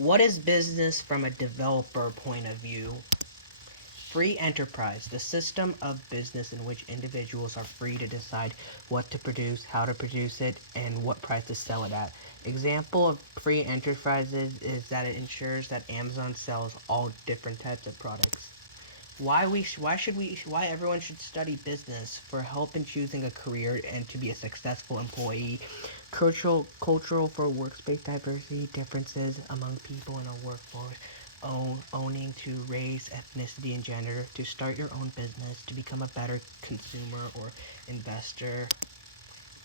What is business from a developer point of view? Free enterprise, the system of business in which individuals are free to decide what to produce, how to produce it, and what price to sell it at. Example of free enterprises is that it ensures that Amazon sells all different types of products. Why everyone should study business for help in choosing a career and to be a successful employee. Cultural for workspace diversity, differences among people in a workforce, owning to race, ethnicity, and gender, to start your own business, to become a better consumer or investor.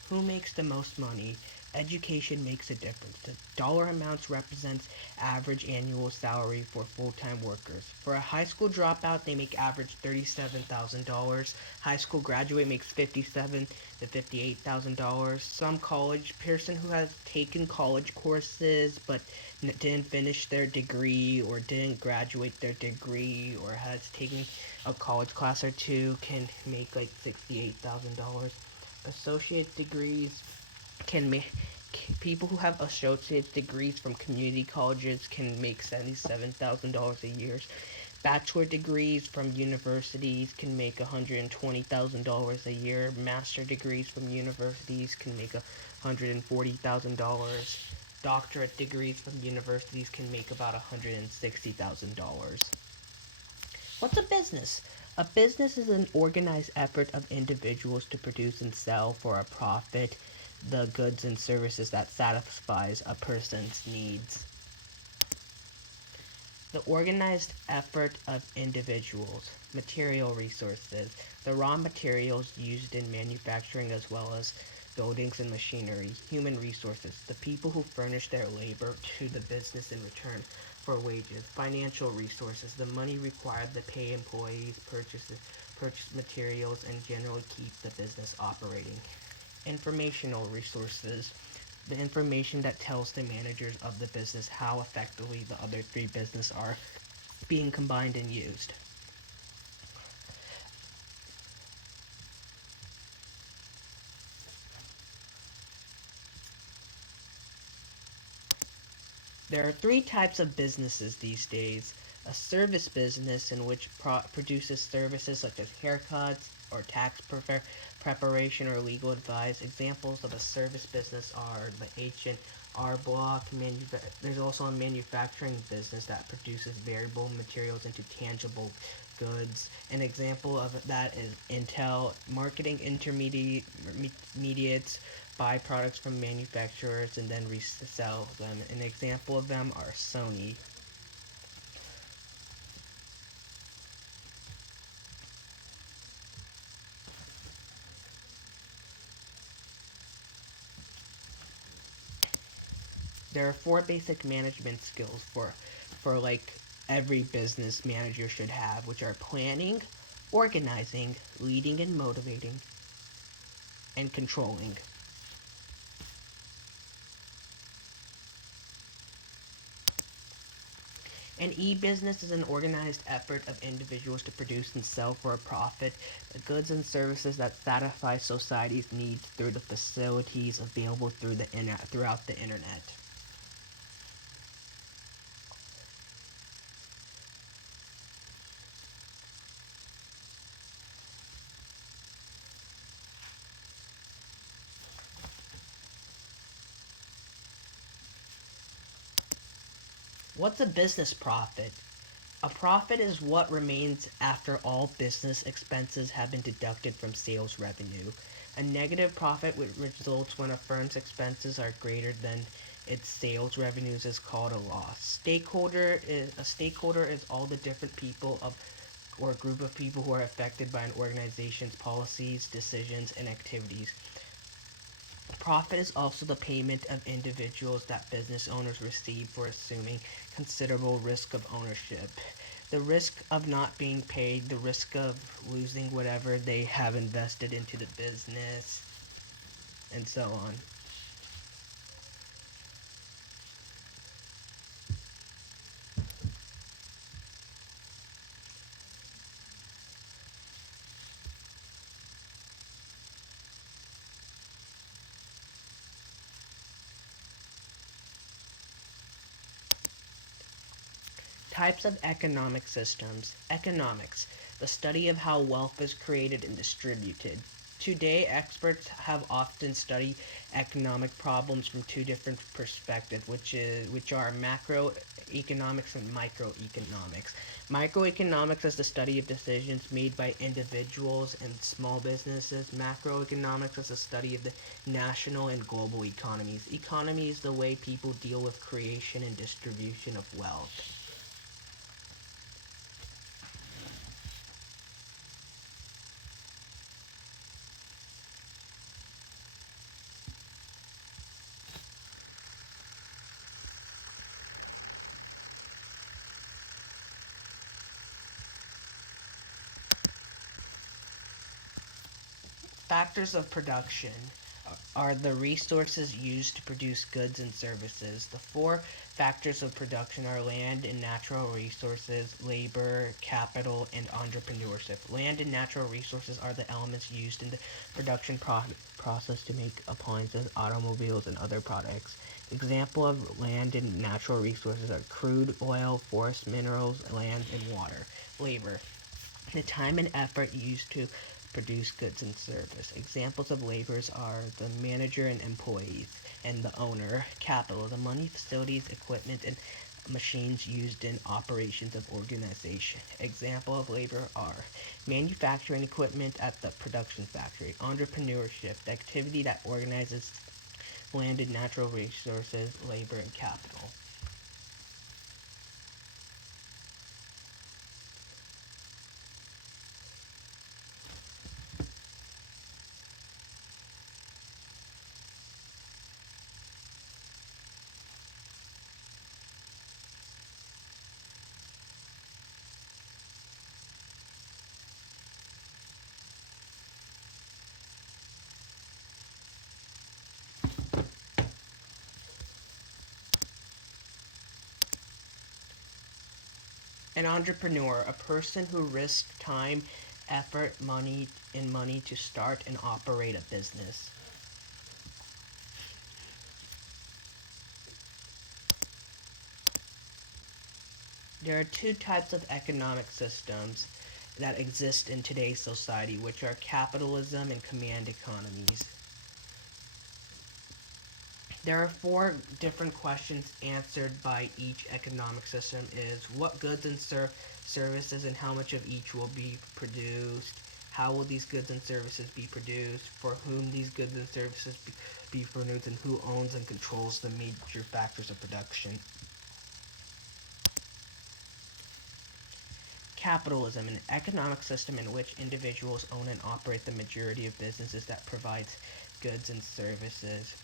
Who makes the most money? Education makes a difference. The dollar amounts represents average annual salary for full-time workers. For a high school dropout, they make average $37,000. High school graduate makes $57,000 to $58,000. Some college person who has taken college courses but didn't finish their degree or didn't graduate their degree or has taken a college class or two can make like $68,000. Associate degrees can make people who have associate degrees from community colleges can make $77,000 a year. Bachelor degrees from universities can make $120,000 a year. Master degrees from universities can make $140,000. Doctorate degrees from universities can make about $160,000. What's a business? A business is an organized effort of individuals to produce and sell for a profit the goods and services that satisfies a person's needs. The organized effort of individuals. Material resources. The raw materials used in manufacturing as well as buildings and machinery. Human resources. The people who furnish their labor to the business in return for wages. Financial resources. The money required to pay employees, purchase materials, and generally keep the business operating. Informational resources. The information that tells the managers of the business how effectively the other three businesses are being combined and used. There are three types of businesses these days. A service business in which produces services such as haircuts or tax preparation or legal advice. Examples of a service business are the H&R Block. There's also a manufacturing business that produces variable materials into tangible goods. An example of that is Intel. Marketing intermediates buy products from manufacturers and then resell them. An example of them are Sony. There are four basic management skills for like every business manager should have, which are planning, organizing, leading and motivating, and controlling. An e-business is an organized effort of individuals to produce and sell for a profit the goods and services that satisfy society's needs through the facilities available throughout the internet. What's a business profit? A profit is what remains after all business expenses have been deducted from sales revenue. A negative profit results when a firm's expenses are greater than its sales revenues is called a loss. A stakeholder is all the different people of or a group of people who are affected by an organization's policies, decisions, and activities. Profit is also the payment of individuals that business owners receive for assuming considerable risk of ownership. The risk of not being paid, the risk of losing whatever they have invested into the business, and so on. Types of economic systems. Economics, the study of how wealth is created and distributed. Today, experts have often studied economic problems from two different perspectives, which are macroeconomics and microeconomics. Microeconomics is the study of decisions made by individuals and small businesses. Macroeconomics is the study of the national and global economies. Economy is the way people deal with creation and distribution of wealth. Factors of production are the resources used to produce goods and services. The four factors of production are land and natural resources, labor, capital, and entrepreneurship. Land and natural resources are the elements used in the production process to make appliances, automobiles, and other products. Example of land and natural resources are crude oil, forest minerals, land, and water. Labor, the time and effort used to produce goods and service. Examples of laborers are the manager and employees, and the owner. Capital, the money, facilities, equipment, and machines used in operations of organization. Example of labor are manufacturing equipment at the production factory. Entrepreneurship, the activity that organizes land and natural resources, labor, and capital. An entrepreneur, a person who risks time, effort, money to start and operate a business. There are two types of economic systems that exist in today's society, which are capitalism and command economies. There are four different questions answered by each economic system is what goods and services and how much of each will be produced, how will these goods and services be produced, for whom these goods and services be produced, and who owns and controls the major factors of production. Capitalism, an economic system in which individuals own and operate the majority of businesses that provides goods and services.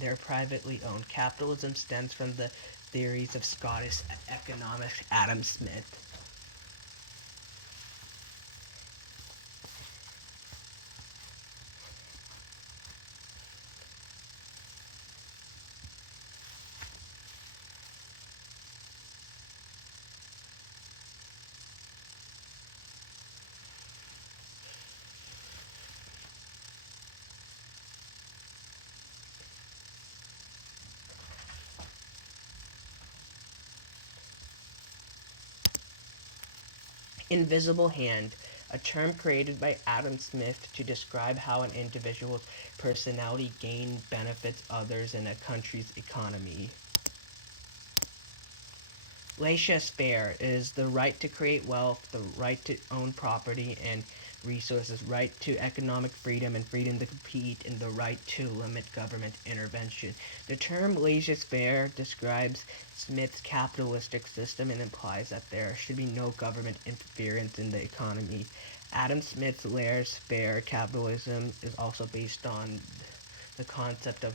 They're privately owned. Capitalism stems from the theories of Scottish economist Adam Smith. Invisible hand, a term created by Adam Smith to describe how an individual's personality gains benefits others in a country's economy. Laissez-faire is the right to create wealth, the right to own property and resources, right to economic freedom and freedom to compete, and the right to limit government intervention. The term laissez-faire describes Smith's capitalistic system and implies that there should be no government interference in the economy. Adam Smith's laissez-faire capitalism is also based on the concept of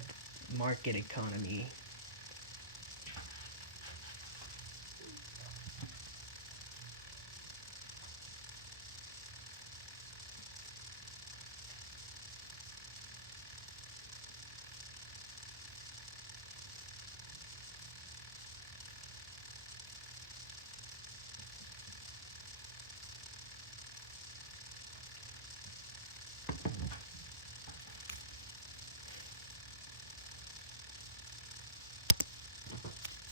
market economy.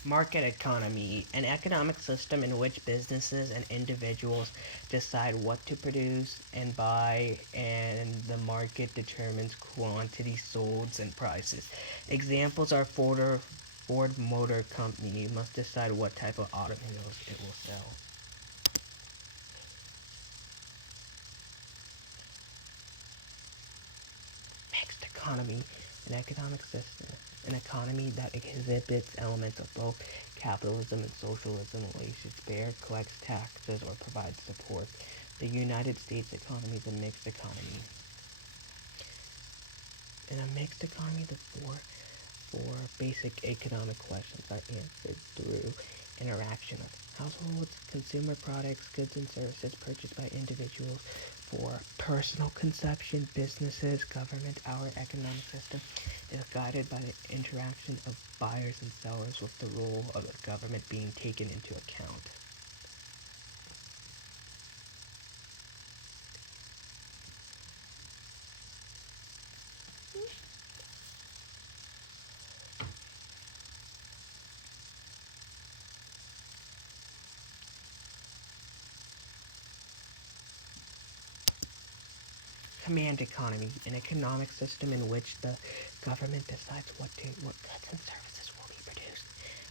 Market economy, an economic system in which businesses and individuals decide what to produce and buy, and the market determines quantity sold and prices. Examples are Ford Motor Company must decide what type of automobiles it will sell. Mixed economy, an economic system, an economy that exhibits elements of both capitalism and socialism, which bear, collects taxes, or provides support. The United States economy is a mixed economy. In a mixed economy, the four basic economic questions are answered through interaction of households, consumer products, goods and services purchased by individuals. For personal consumption, businesses, government, our economic system is guided by the interaction of buyers and sellers, with the role of the government being taken into account. Command economy, an economic system in which the government decides what goods and services will be produced,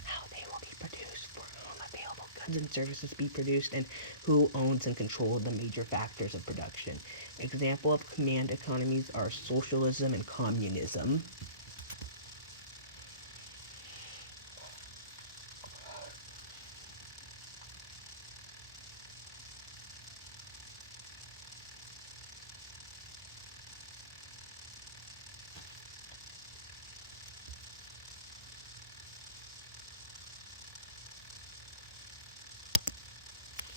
how they will be produced, for whom available goods and services be produced, and who owns and controls the major factors of production. Example of command economies are socialism and communism.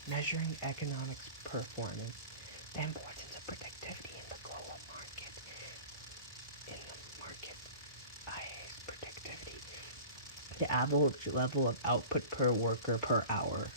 Measuring economic performance, the importance of productivity in the global market. In the market, IA's productivity, the average level of output per worker per hour.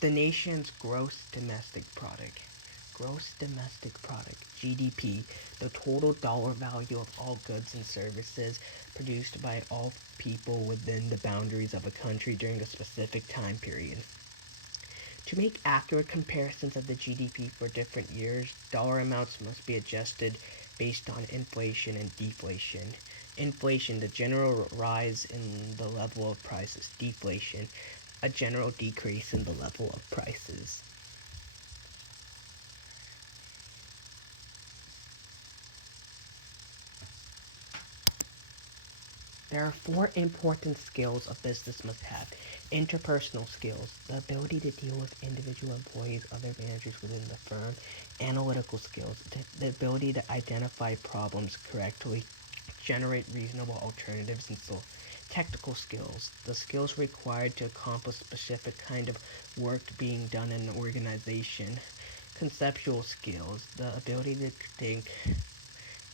The nation's gross domestic product, GDP, the total dollar value of all goods and services produced by all people within the boundaries of a country during a specific time period. To make accurate comparisons of the GDP for different years, dollar amounts must be adjusted based on inflation and deflation. Inflation, the general rise in the level of prices. Deflation, a general decrease in the level of prices. There are four important skills a business must have. Interpersonal skills, the ability to deal with individual employees, other managers within the firm. Analytical skills, the ability to identify problems correctly, generate reasonable alternatives, and so technical skills, the skills required to accomplish specific kind of work being done in an organization. Conceptual skills, the ability to think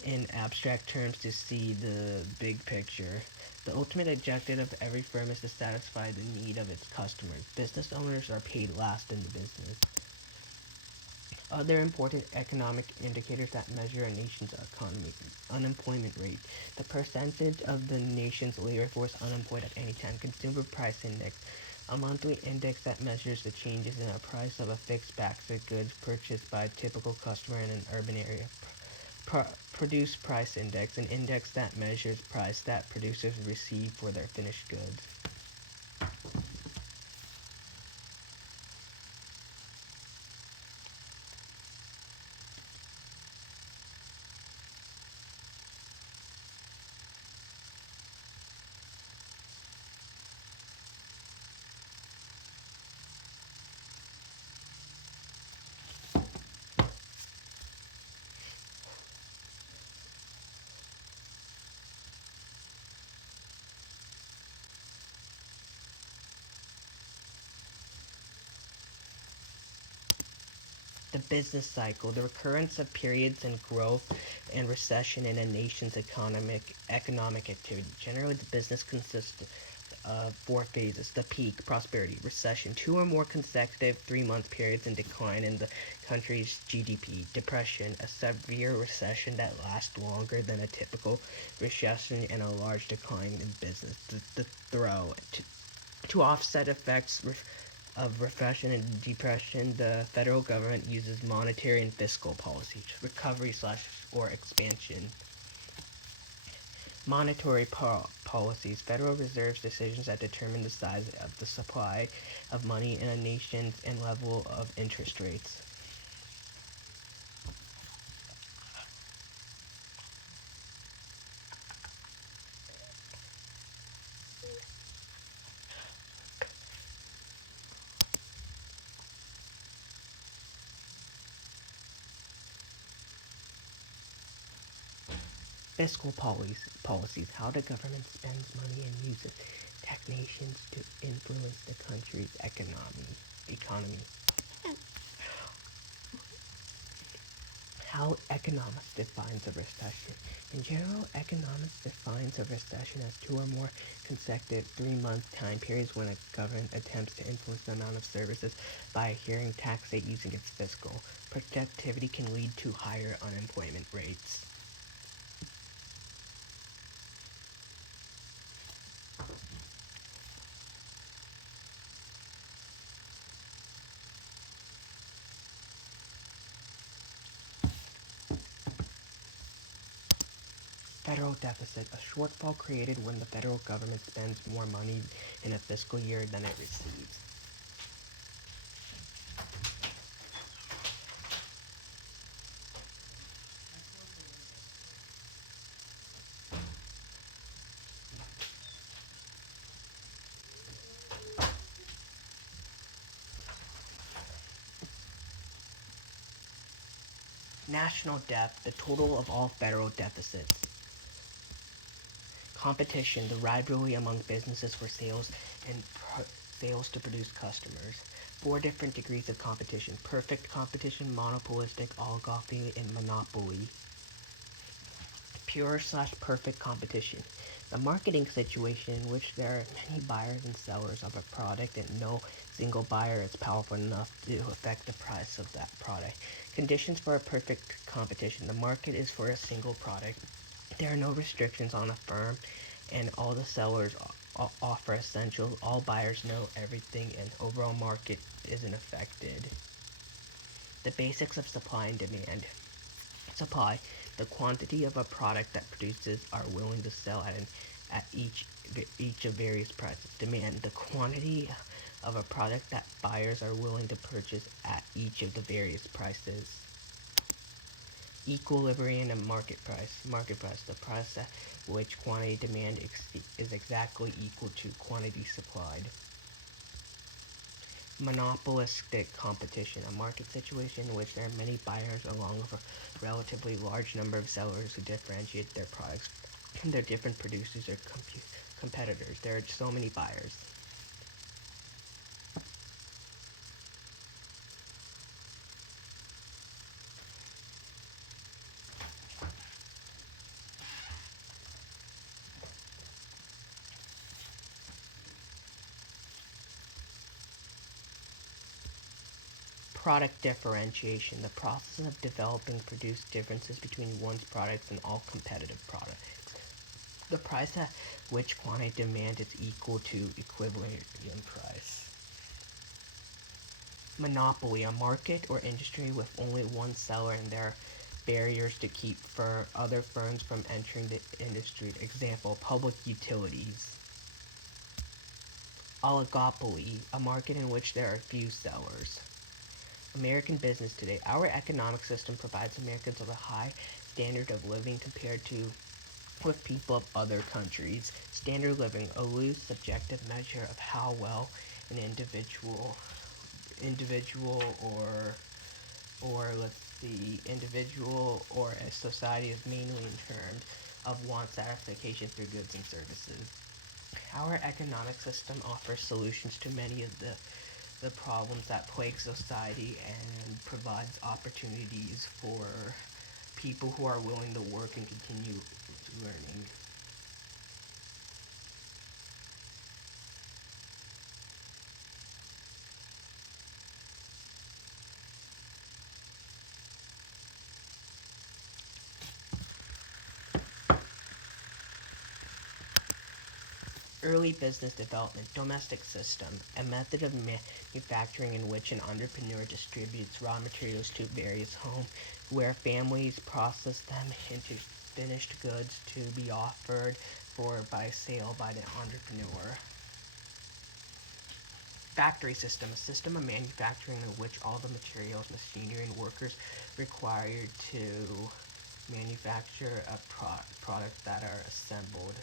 in abstract terms to see the big picture. The ultimate objective of every firm is to satisfy the need of its customers. Business owners are paid last in the business. Other important economic indicators that measure a nation's economy. Unemployment rate, the percentage of the nation's labor force unemployed at any time. Consumer price index, a monthly index that measures the changes in the price of a fixed basket of goods purchased by a typical customer in an urban area. Produce price index, an index that measures price that producers receive for their finished goods. The business cycle, the recurrence of periods in growth and recession in a nation's economic activity. Generally, the business consists of four phases: the peak, prosperity, recession, two or more consecutive 3-month periods in decline in the country's GDP, depression, a severe recession that lasts longer than a typical recession, and a large decline in business. The throw. To offset effects of recession and depression, the federal government uses monetary and fiscal policies, recovery slash or expansion. Monetary policies, Federal Reserve's decisions that determine the size of the supply of money in a nation and level of interest rates. Fiscal policies, how the government spends money and uses taxations to influence the country's economy. How economics defines a recession. In general, economics defines a recession as two or more consecutive 3-month time periods when a government attempts to influence the amount of services by adhering taxation using its fiscal. Productivity can lead to higher unemployment rates. Federal deficit, a shortfall created when the federal government spends more money in a fiscal year than it receives. National debt, the total of all federal deficits. Competition, the rivalry among businesses for sales and sales to produce customers. 4 different degrees of competition: perfect competition, monopolistic, oligopoly, and monopoly. Pure slash perfect competition, the marketing situation in which there are many buyers and sellers of a product and no single buyer is powerful enough to affect the price of that product. Conditions for a perfect competition, the market is for a single product. There are no restrictions on a firm, and all the sellers offer essentials. All buyers know everything, and overall market isn't affected. The basics of supply and demand. Supply, the quantity of a product that producers are willing to sell at each of various prices. Demand, the quantity of a product that buyers are willing to purchase at each of the various prices. Equilibrium and market price. Market price, the price at which quantity demand is exactly equal to quantity supplied. Monopolistic competition, a market situation in which there are many buyers along with a relatively large number of sellers who differentiate their products from their different producers or competitors. There are so many buyers. Product differentiation, the process of developing produce differences between one's products and all competitive products. The price at which quantity demand is equal to equilibrium price. Monopoly, a market or industry with only one seller and there are barriers to keep other firms from entering the industry. Example, public utilities. Oligopoly, a market in which there are few sellers. American business today. Our economic system provides Americans with a high standard of living compared to with people of other countries. Standard living, a loose subjective measure of how well an individual or a society is mainly in terms of want satisfaction through goods and services. Our economic system offers solutions to many of the problems that plague society and provides opportunities for people who are willing to work and continue learning. Early business development, domestic system, a method of manufacturing in which an entrepreneur distributes raw materials to various homes where families process them into finished goods to be offered for by sale by the entrepreneur. Factory system, a system of manufacturing in which all the materials, machinery, and workers required to manufacture a product that are assembled.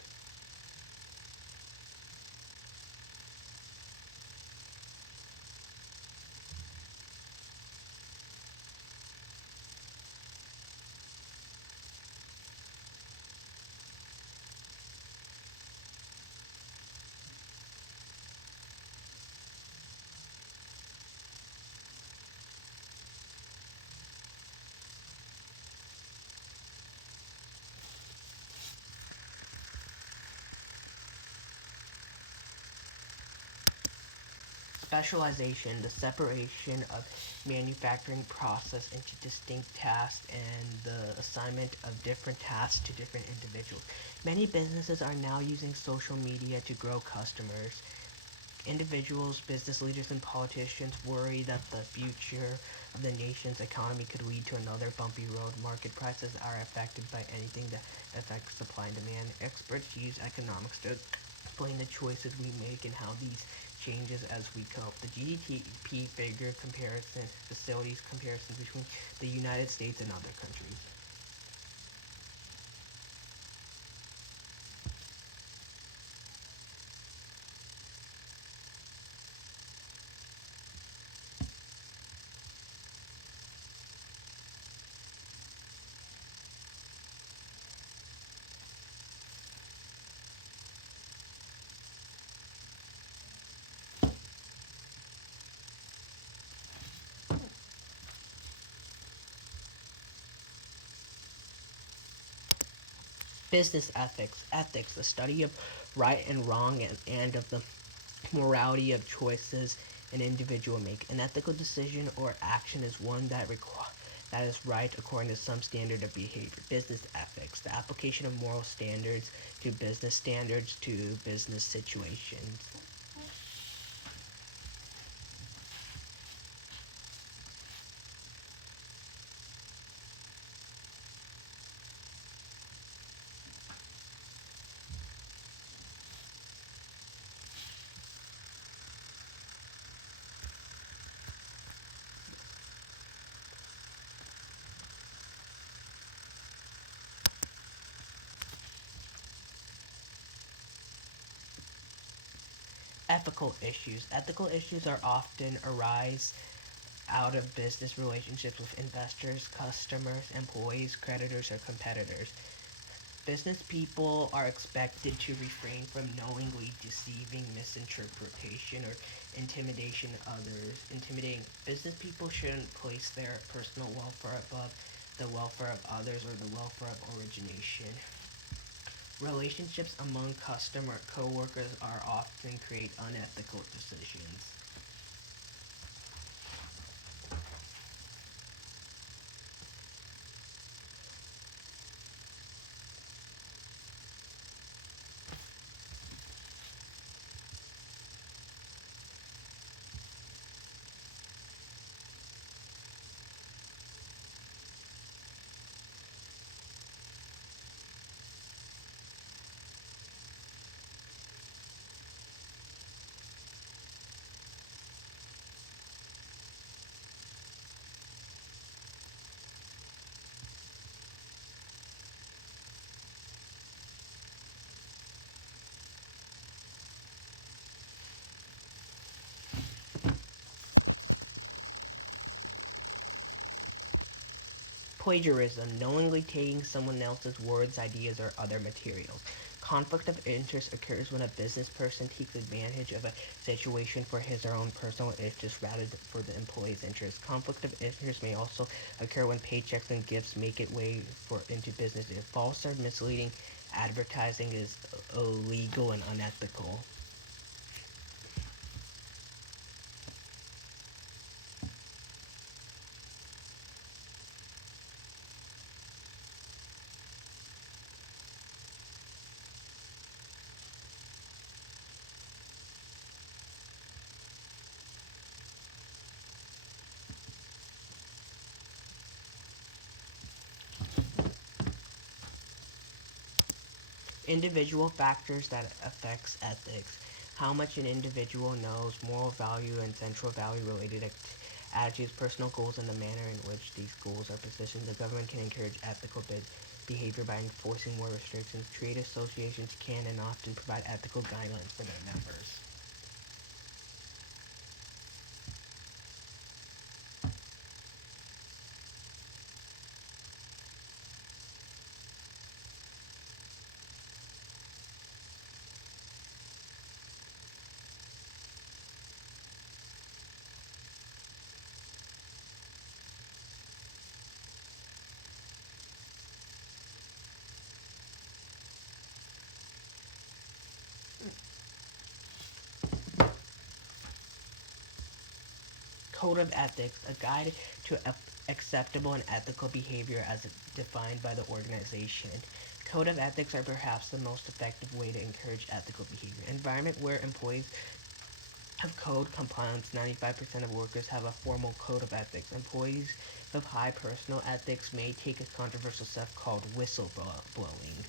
Specialization, the separation of manufacturing process into distinct tasks and the assignment of different tasks to different individuals. Many businesses are now using social media to grow customers. Individuals, business leaders, and politicians worry that the future of the nation's economy could lead to another bumpy road. Market prices are affected by anything that affects supply and demand. Experts use economics to explain the choices we make and how these changes as we cope. The GDP figure comparison, facilities comparisons between the United States and other countries. Business ethics. Ethics, the study of right and wrong and of the morality of choices an individual make. An ethical decision or action is one that is right according to some standard of behavior. Business ethics, the application of moral standards to business situations. Ethical issues. Ethical issues are often arise out of business relationships with investors, customers, employees, creditors, or competitors. Business people are expected to refrain from knowingly deceiving, misinterpretation, or intimidating. Business people shouldn't place their personal welfare above the welfare of others or the welfare of origination. Relationships among customer coworkers are often create unethical decisions. Plagiarism, knowingly taking someone else's words, ideas, or other materials. Conflict of interest occurs when a business person takes advantage of a situation for his or own personal interest rather than for the employee's interest. Conflict of interest may also occur when paychecks and gifts make it way into business. If false or misleading advertising is illegal and unethical. Individual factors that affects ethics. How much an individual knows, moral value and central value related attitudes, personal goals, and the manner in which these goals are positioned. The government can encourage ethical behavior by enforcing more restrictions. Trade associations can and often provide ethical guidelines for their members. Code of Ethics, a guide to acceptable and ethical behavior as defined by the organization. Code of ethics are perhaps the most effective way to encourage ethical behavior. Environment where employees have code compliance, 95% of workers have a formal code of ethics. Employees of high personal ethics may take a controversial step called whistleblowing.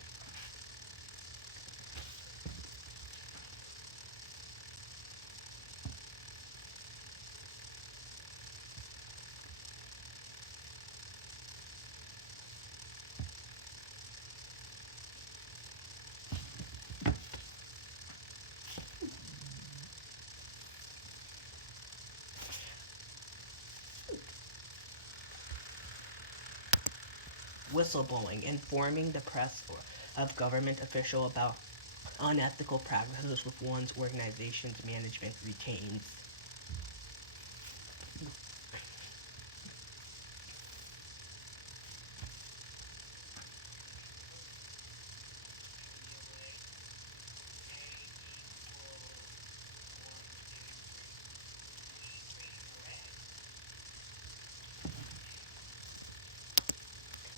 Whistleblowing, informing the press of government official about unethical practices with one's organization's management retains.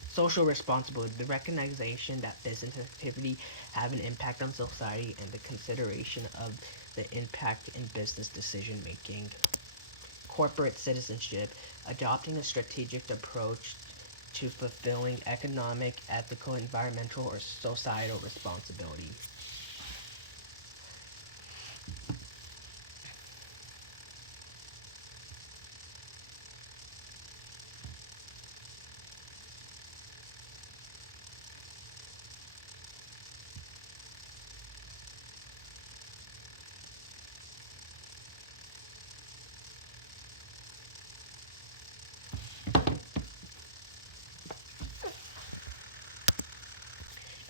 Social responsibility, the recognition that business activity have an impact on society and the consideration of the impact in business decision making. Corporate citizenship, adopting a strategic approach to fulfilling economic, ethical, environmental, or societal responsibility.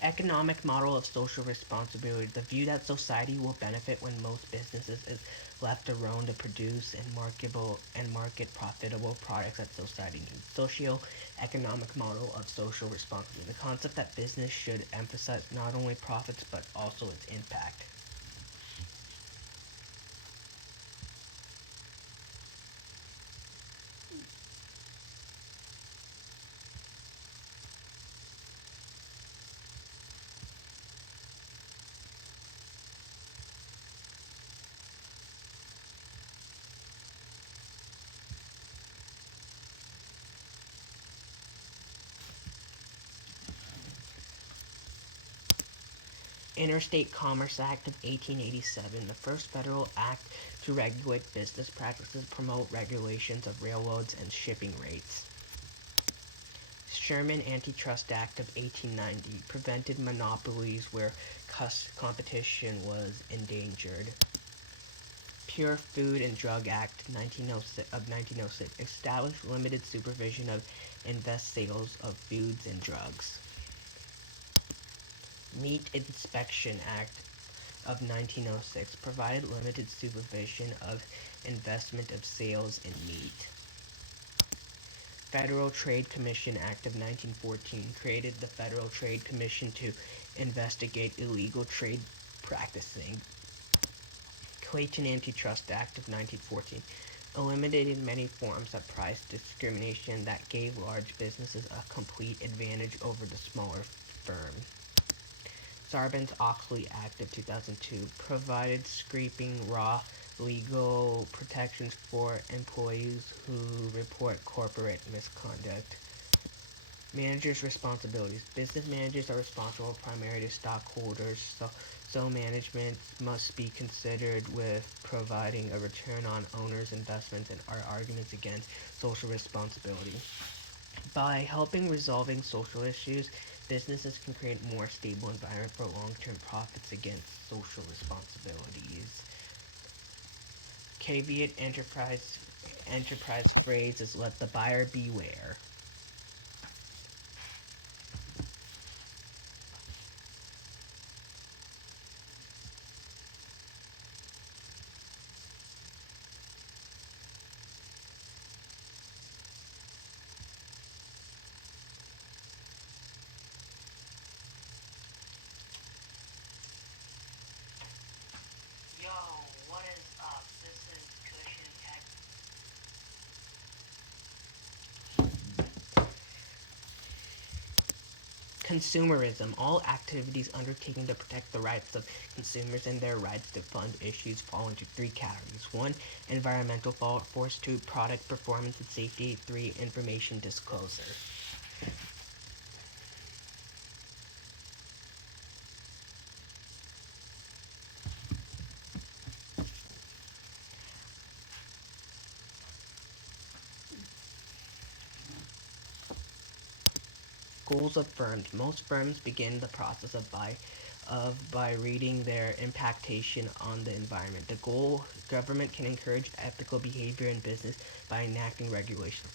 Economic model of social responsibility, the view that society will benefit when most businesses is left alone to produce and market profitable products that society needs. Socio-economic model of social responsibility, the concept that business should emphasize not only profits but also its impact. Interstate Commerce Act of 1887, the first federal act to regulate business practices, promote regulations of railroads and shipping rates. Sherman Antitrust Act of 1890 prevented monopolies where competition was endangered. Pure Food and Drug Act of 1906 established limited supervision of invest sales of foods and drugs. Meat Inspection Act of 1906 provided limited supervision of investment of sales in meat. Federal Trade Commission Act of 1914 created the Federal Trade Commission to investigate illegal trade practicing. Clayton Antitrust Act of 1914 eliminated many forms of price discrimination that gave large businesses a complete advantage over the smaller firms. Sarbanes-Oxley Act of 2002 provided scraping raw legal protections for employees who report corporate misconduct. Managers' responsibilities. Business managers are responsible primarily to stockholders, so management must be considered with providing a return on owners' investments and our arguments against social responsibility. By helping resolving social issues, businesses can create a more stable environment for long-term profits against social responsibilities. Caveat enterprise phrase is let the buyer beware. Yo, what is up? This is Cushion Tech. Consumerism. All activities undertaken to protect the rights of consumers and their rights to fund issues fall into three categories. 1. Environmental force. 2. Product performance and safety. 3. Information disclosure. Goals of firms. Most firms begin the process by reading their impactation on the environment. The goal government can encourage ethical behavior in business by enacting regulations.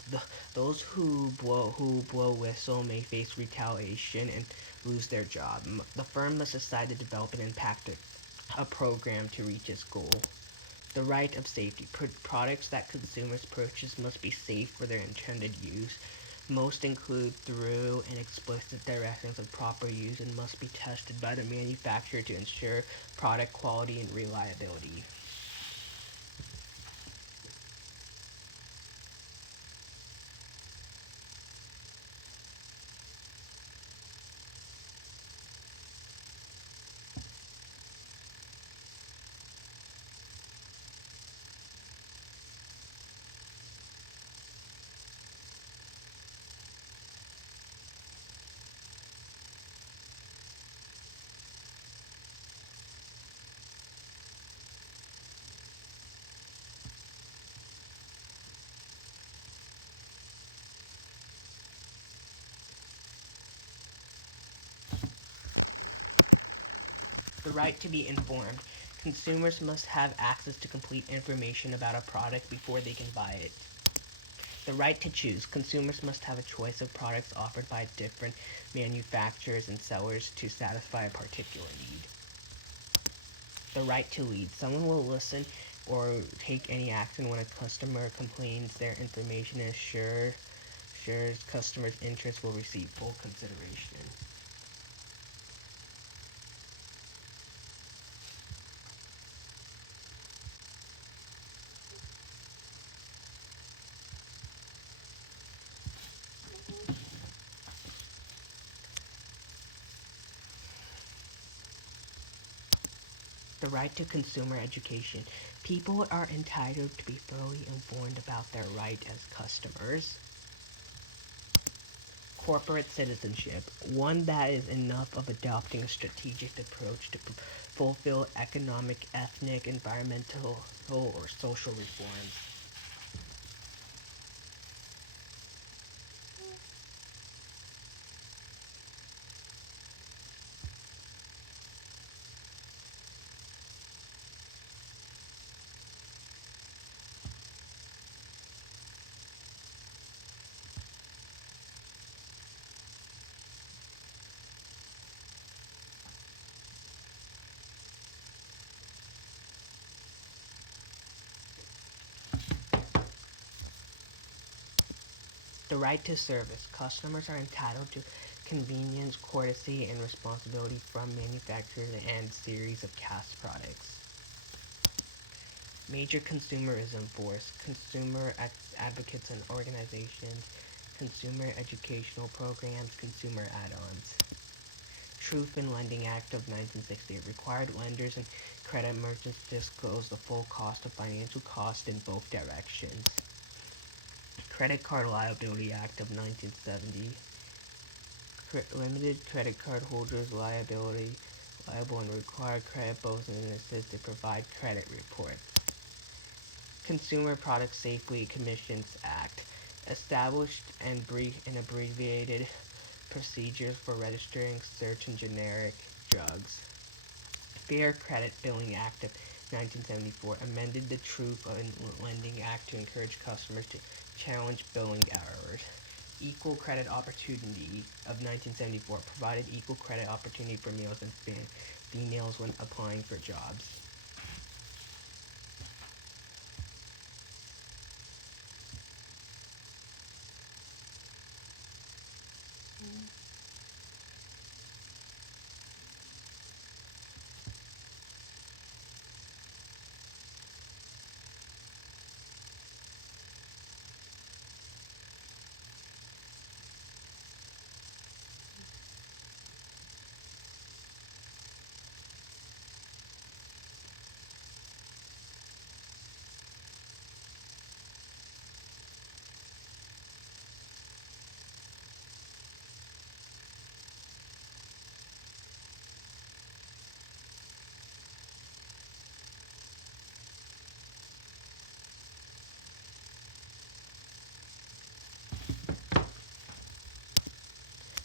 Those who blow whistle may face retaliation and lose their job. The firm must decide to develop and impact a program to reach its goal. The right of safety. Products that consumers purchase must be safe for their intended use. Most include through and explicit directions of proper use and must be tested by the manufacturer to ensure product quality and reliability. The right to be informed. Consumers must have access to complete information about a product before they can buy it. The right to choose. Consumers must have a choice of products offered by different manufacturers and sellers to satisfy a particular need. The right to lead. Someone will listen or take any action when a customer complains their information and assures customers' interests will receive full consideration. The right to consumer education. People are entitled to be thoroughly informed about their right as customers. Corporate citizenship. One that is enough of adopting a strategic approach to fulfill economic, ethnic, environmental, or social reforms. The right to service. Customers are entitled to convenience, courtesy, and responsibility from manufacturers and series of cast products. Major consumerism force. Consumer advocates and organizations. Consumer educational programs. Consumer add-ons. Truth in Lending Act of 1968 required lenders and credit merchants to disclose the full cost of financial cost in both directions. Credit Card Liability Act of 1970 limited credit card holders liable and required credit businesses to provide credit reports. Consumer Product Safety Commissions Act established and abbreviated procedures for registering certain generic drugs. Fair Credit Billing Act of 1974 amended the Truth in Lending Act to encourage customers to challenge billing errors. Equal Credit Opportunity of 1974 provided equal credit opportunity for males and females when applying for jobs.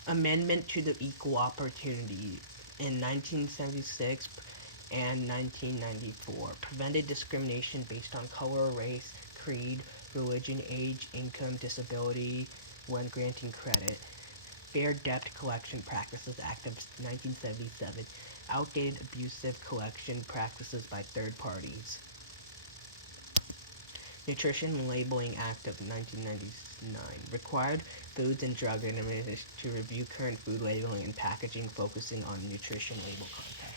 Amendment to the Equal Opportunity in 1976 and 1994 prevented discrimination based on color, race, creed, religion, age, income, disability when granting credit. Fair Debt Collection Practices Act of 1977 outdated abusive collection practices by third parties. Nutrition Labeling Act of 1999 required Foods and Drug Administration to review current food labeling and packaging, focusing on nutrition label content.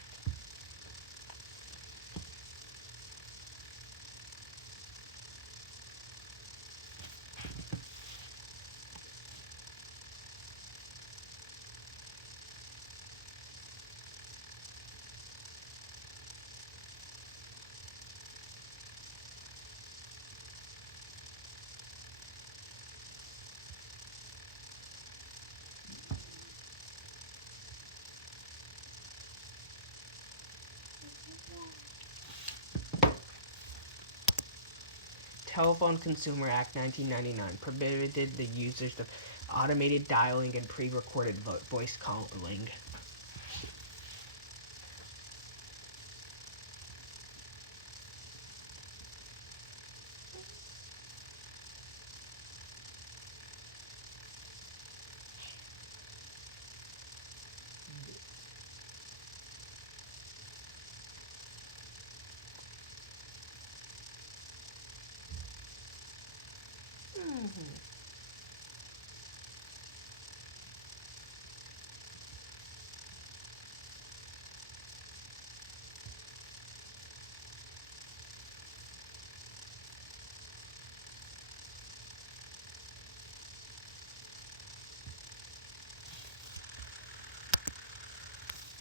Telephone Consumer Act 1999 prohibited the usage of automated dialing and pre-recorded voice calling.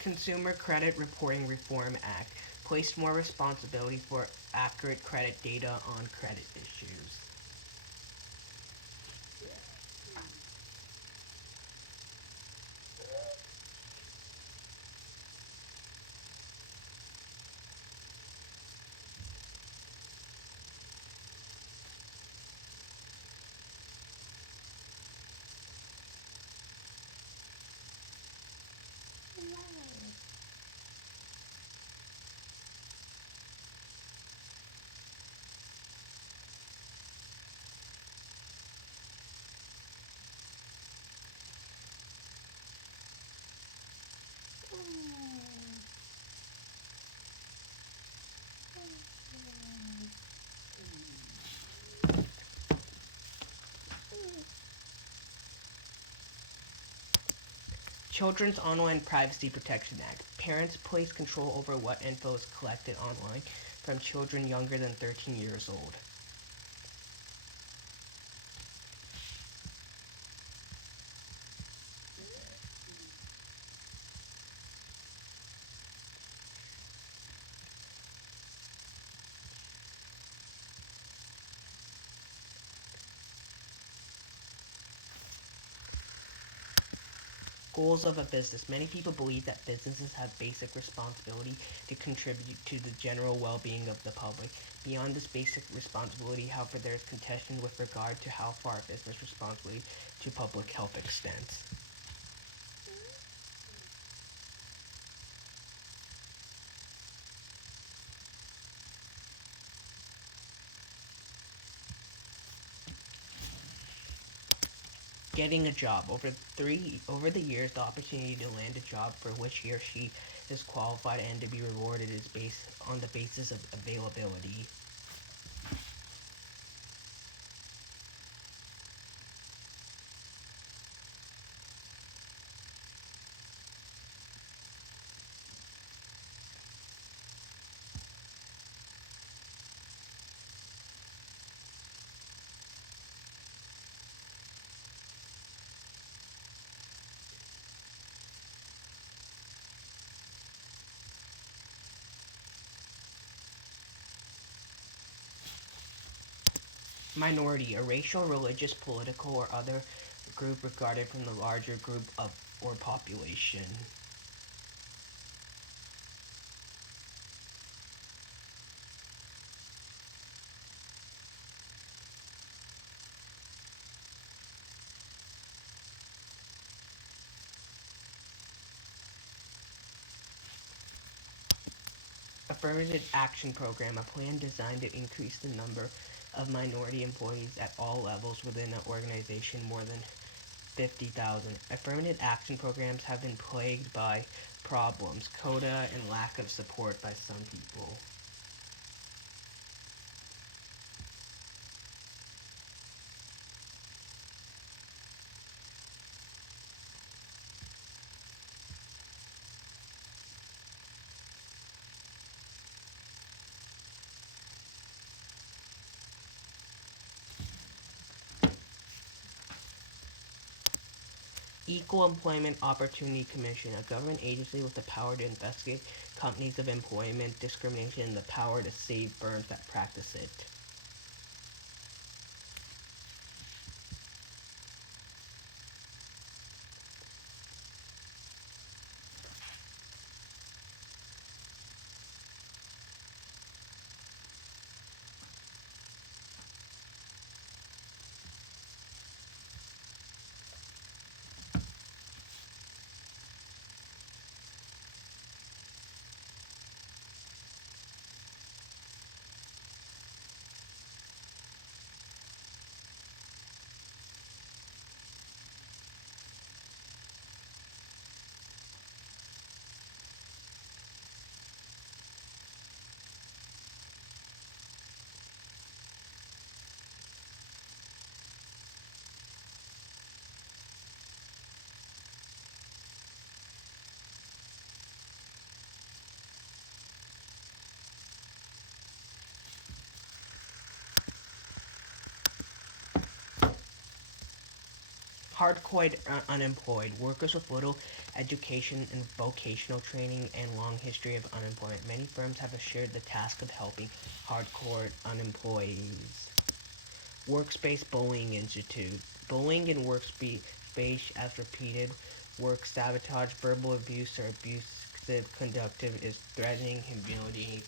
Consumer Credit Reporting Reform Act placed more responsibility for accurate credit data on credit issues. Children's Online Privacy Protection Act. Parents place control over what info is collected online from children younger than 13 years old. Goals of a business. Many people believe that businesses have basic responsibility to contribute to the general well-being of the public. Beyond this basic responsibility, however, there is contention with regard to how far business responsibility to public health extends. Getting a job. Over the years, the opportunity to land a job for which he or she is qualified and to be rewarded is based on the basis of availability. Minority, a racial, religious, political, or other group regarded from the larger group of or population. Affirmative Action Program, a plan designed to increase the number of minority employees at all levels within an organization more than 50,000. Affirmative action programs have been plagued by problems, quota, and lack of support by some people. Equal Employment Opportunity Commission, a government agency with the power to investigate companies of employment discrimination and the power to save firms that practice it. Hardcore unemployed, workers with little education and vocational training and long history of unemployment. Many firms have shared the task of helping hardcore unemployees. Workspace Bullying Institute. Bullying in workspace as repeated work sabotage, verbal abuse, or abusive conduct is threatening, humiliating,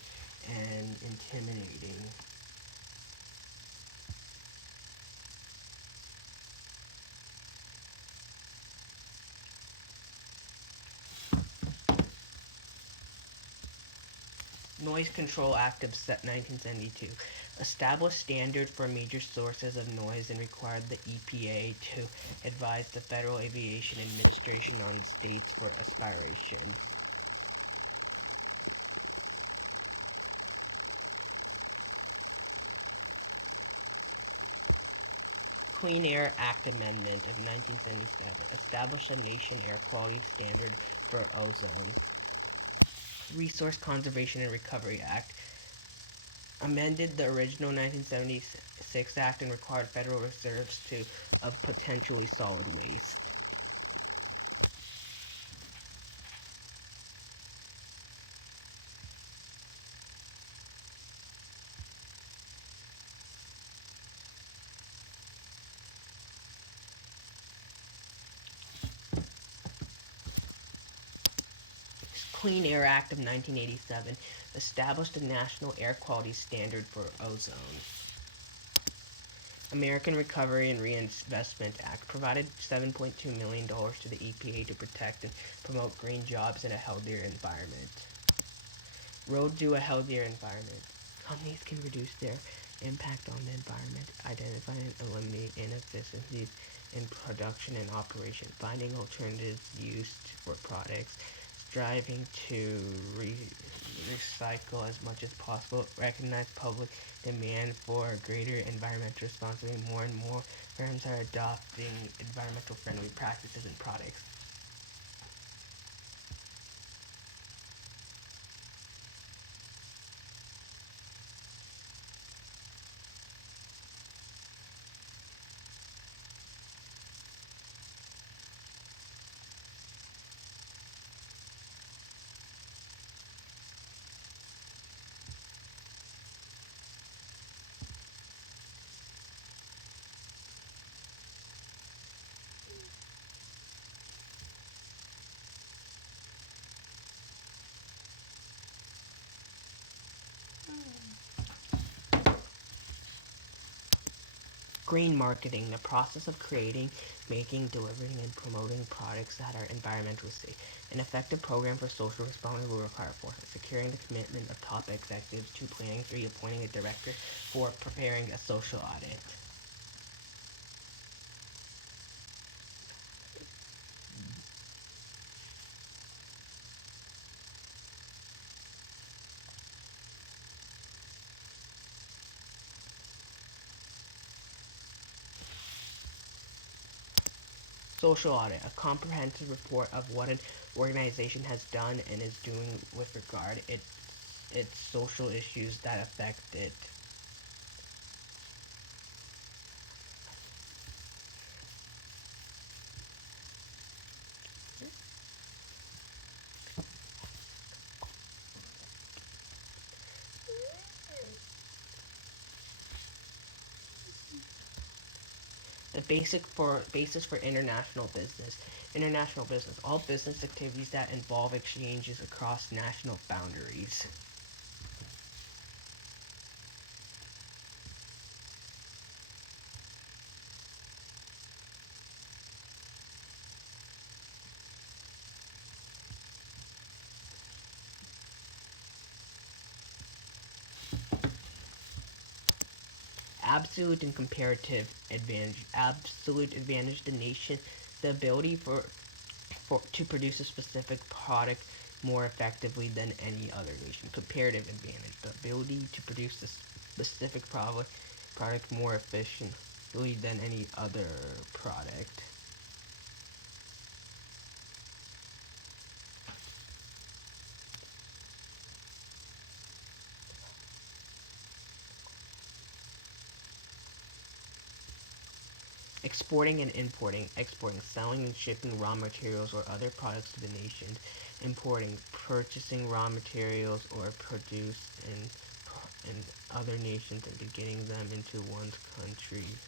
and intimidating. Noise Control Act of 1972 established standards for major sources of noise and required the EPA to advise the Federal Aviation Administration on states for aspiration. Clean Air Act Amendment of 1977 established a nation air quality standard for ozone. Resource Conservation and Recovery Act amended the original 1976 Act and required federal reserves of potentially solid waste. Clean Air Act of 1987 established a national air quality standard for ozone. American Recovery and Reinvestment Act provided $7.2 million to the EPA to protect and promote green jobs and a healthier environment. Road to a healthier environment. Companies can reduce their impact on the environment, identify and eliminate inefficiencies in production and operation, finding alternative use for products, striving to recycle as much as possible, recognize public demand for greater environmental responsibility. More and more firms are adopting environmental friendly practices and products. Green marketing, the process of creating, making, delivering, and promoting products that are environmentally safe. An effective program for social responsibility will require foresight, securing the commitment of top executives to planning, 3, appointing a director, 4, preparing a social audit. Social audit, a comprehensive report of what an organization has done and is doing with regard its social issues that affect it. The basis for international business. International business. All business activities that involve exchanges across national boundaries. Absolute and comparative advantage. Absolute advantage, the ability to produce a specific product more effectively than any other nation. Comparative advantage, the ability to produce a specific product more efficiently than any other product. Exporting and importing. Exporting, selling and shipping raw materials or other products to the nation. Importing, purchasing raw materials or produce in other nations and getting them into one's country.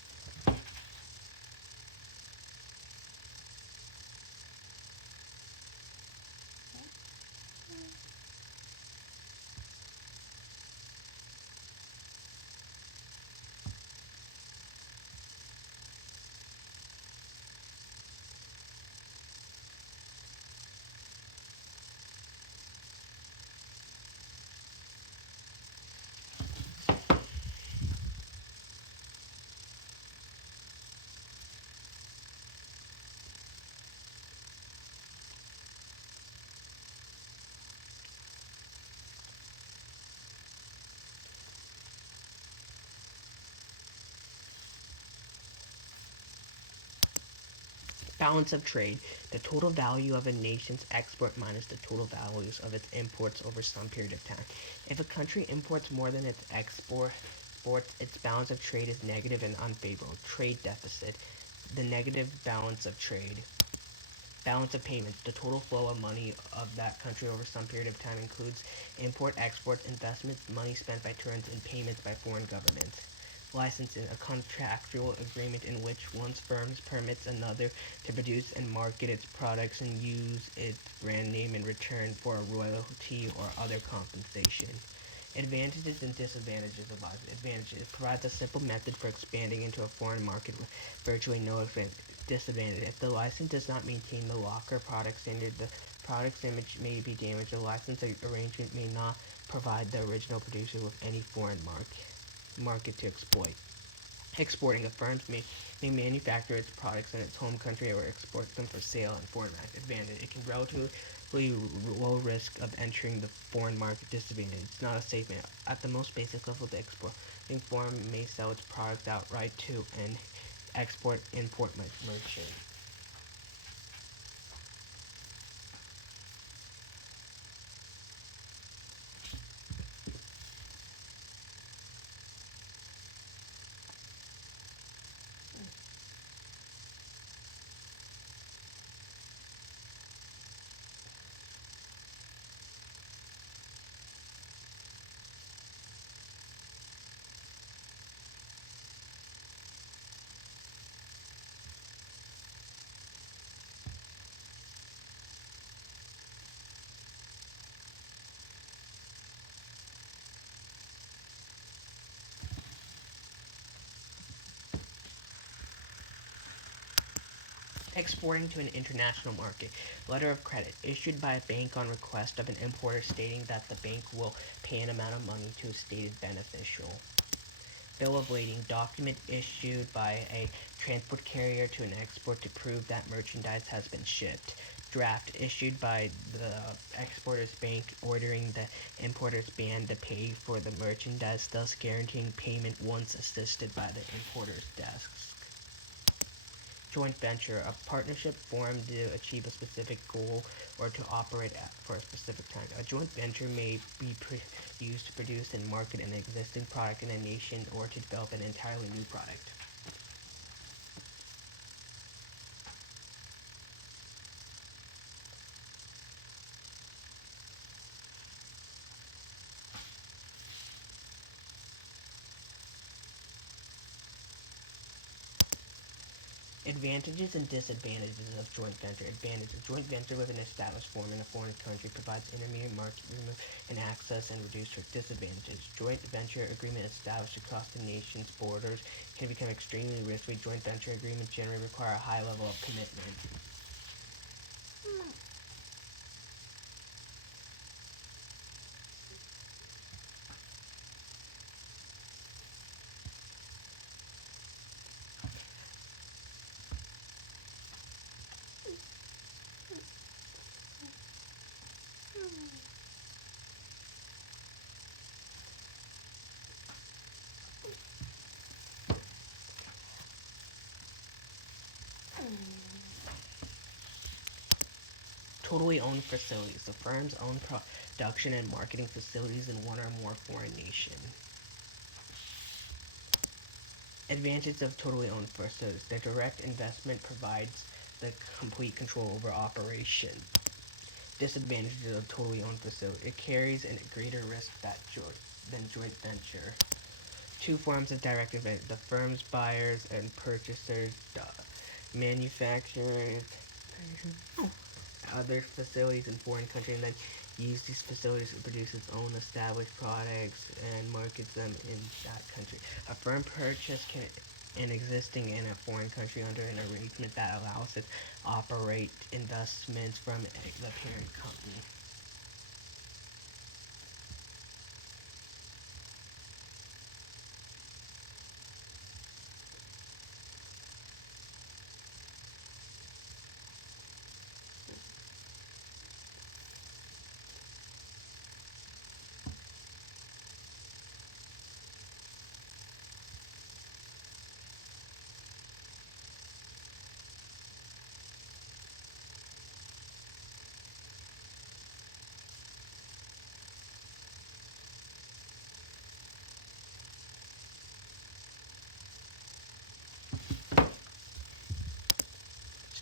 Balance of trade, the total value of a nation's export minus the total values of its imports over some period of time. If a country imports more than its exports, its balance of trade is negative and unfavorable. Trade deficit, the negative balance of trade. Balance of payments, the total flow of money of that country over some period of time includes import, exports, investments, money spent by tourists, and payments by foreign governments. Licensing, a contractual agreement in which one firm permits another to produce and market its products and use its brand name in return for a royalty or other compensation. Advantages and disadvantages of licensing. Advantages. It provides a simple method for expanding into a foreign market with virtually no advantage. Disadvantage. If the license does not maintain the locker product standard, the product's image may be damaged. The license arrangement may not provide the original producer with any foreign market to exploit. Exporting, a firm may manufacture its products in its home country or export them for sale in foreign market. Advantage, it can relatively low risk of entering the foreign market. Disadvantage, it's not a safe man. At the most basic level, the exporting firm may sell its product outright to an export-import merchant. Exporting to an international market. Letter of credit issued by a bank on request of an importer stating that the bank will pay an amount of money to a stated beneficial. Bill of lading, document issued by a transport carrier to an export to prove that merchandise has been shipped. Draft issued by the exporter's bank ordering the importer's band to pay for the merchandise, thus guaranteeing payment once assisted by the importer's desks. Joint venture, a partnership formed to achieve a specific goal or to operate for a specific time. A joint venture may be used to produce and market an existing product in a nation or to develop an entirely new product. Advantages and disadvantages of joint venture. Advantage: a joint venture with an established form in a foreign country provides intermediate market room and access and reduced risk. Disadvantage: joint venture agreement established across the nation's borders can become extremely risky. Joint venture agreements generally require a high level of commitment. Totally owned facilities. The firm's own production and marketing facilities in one or more foreign nation. Advantages of totally owned facilities. The direct investment provides the complete control over operation. Disadvantages of totally owned facility. It carries a greater risk than joint venture. Two forms of direct investment. The firm's buyers and purchasers, manufacturers, other facilities in foreign countries, and then use these facilities to produce its own established products and markets them in that country. A firm purchase an existing in a foreign country under an arrangement that allows it to operate investments from the parent company.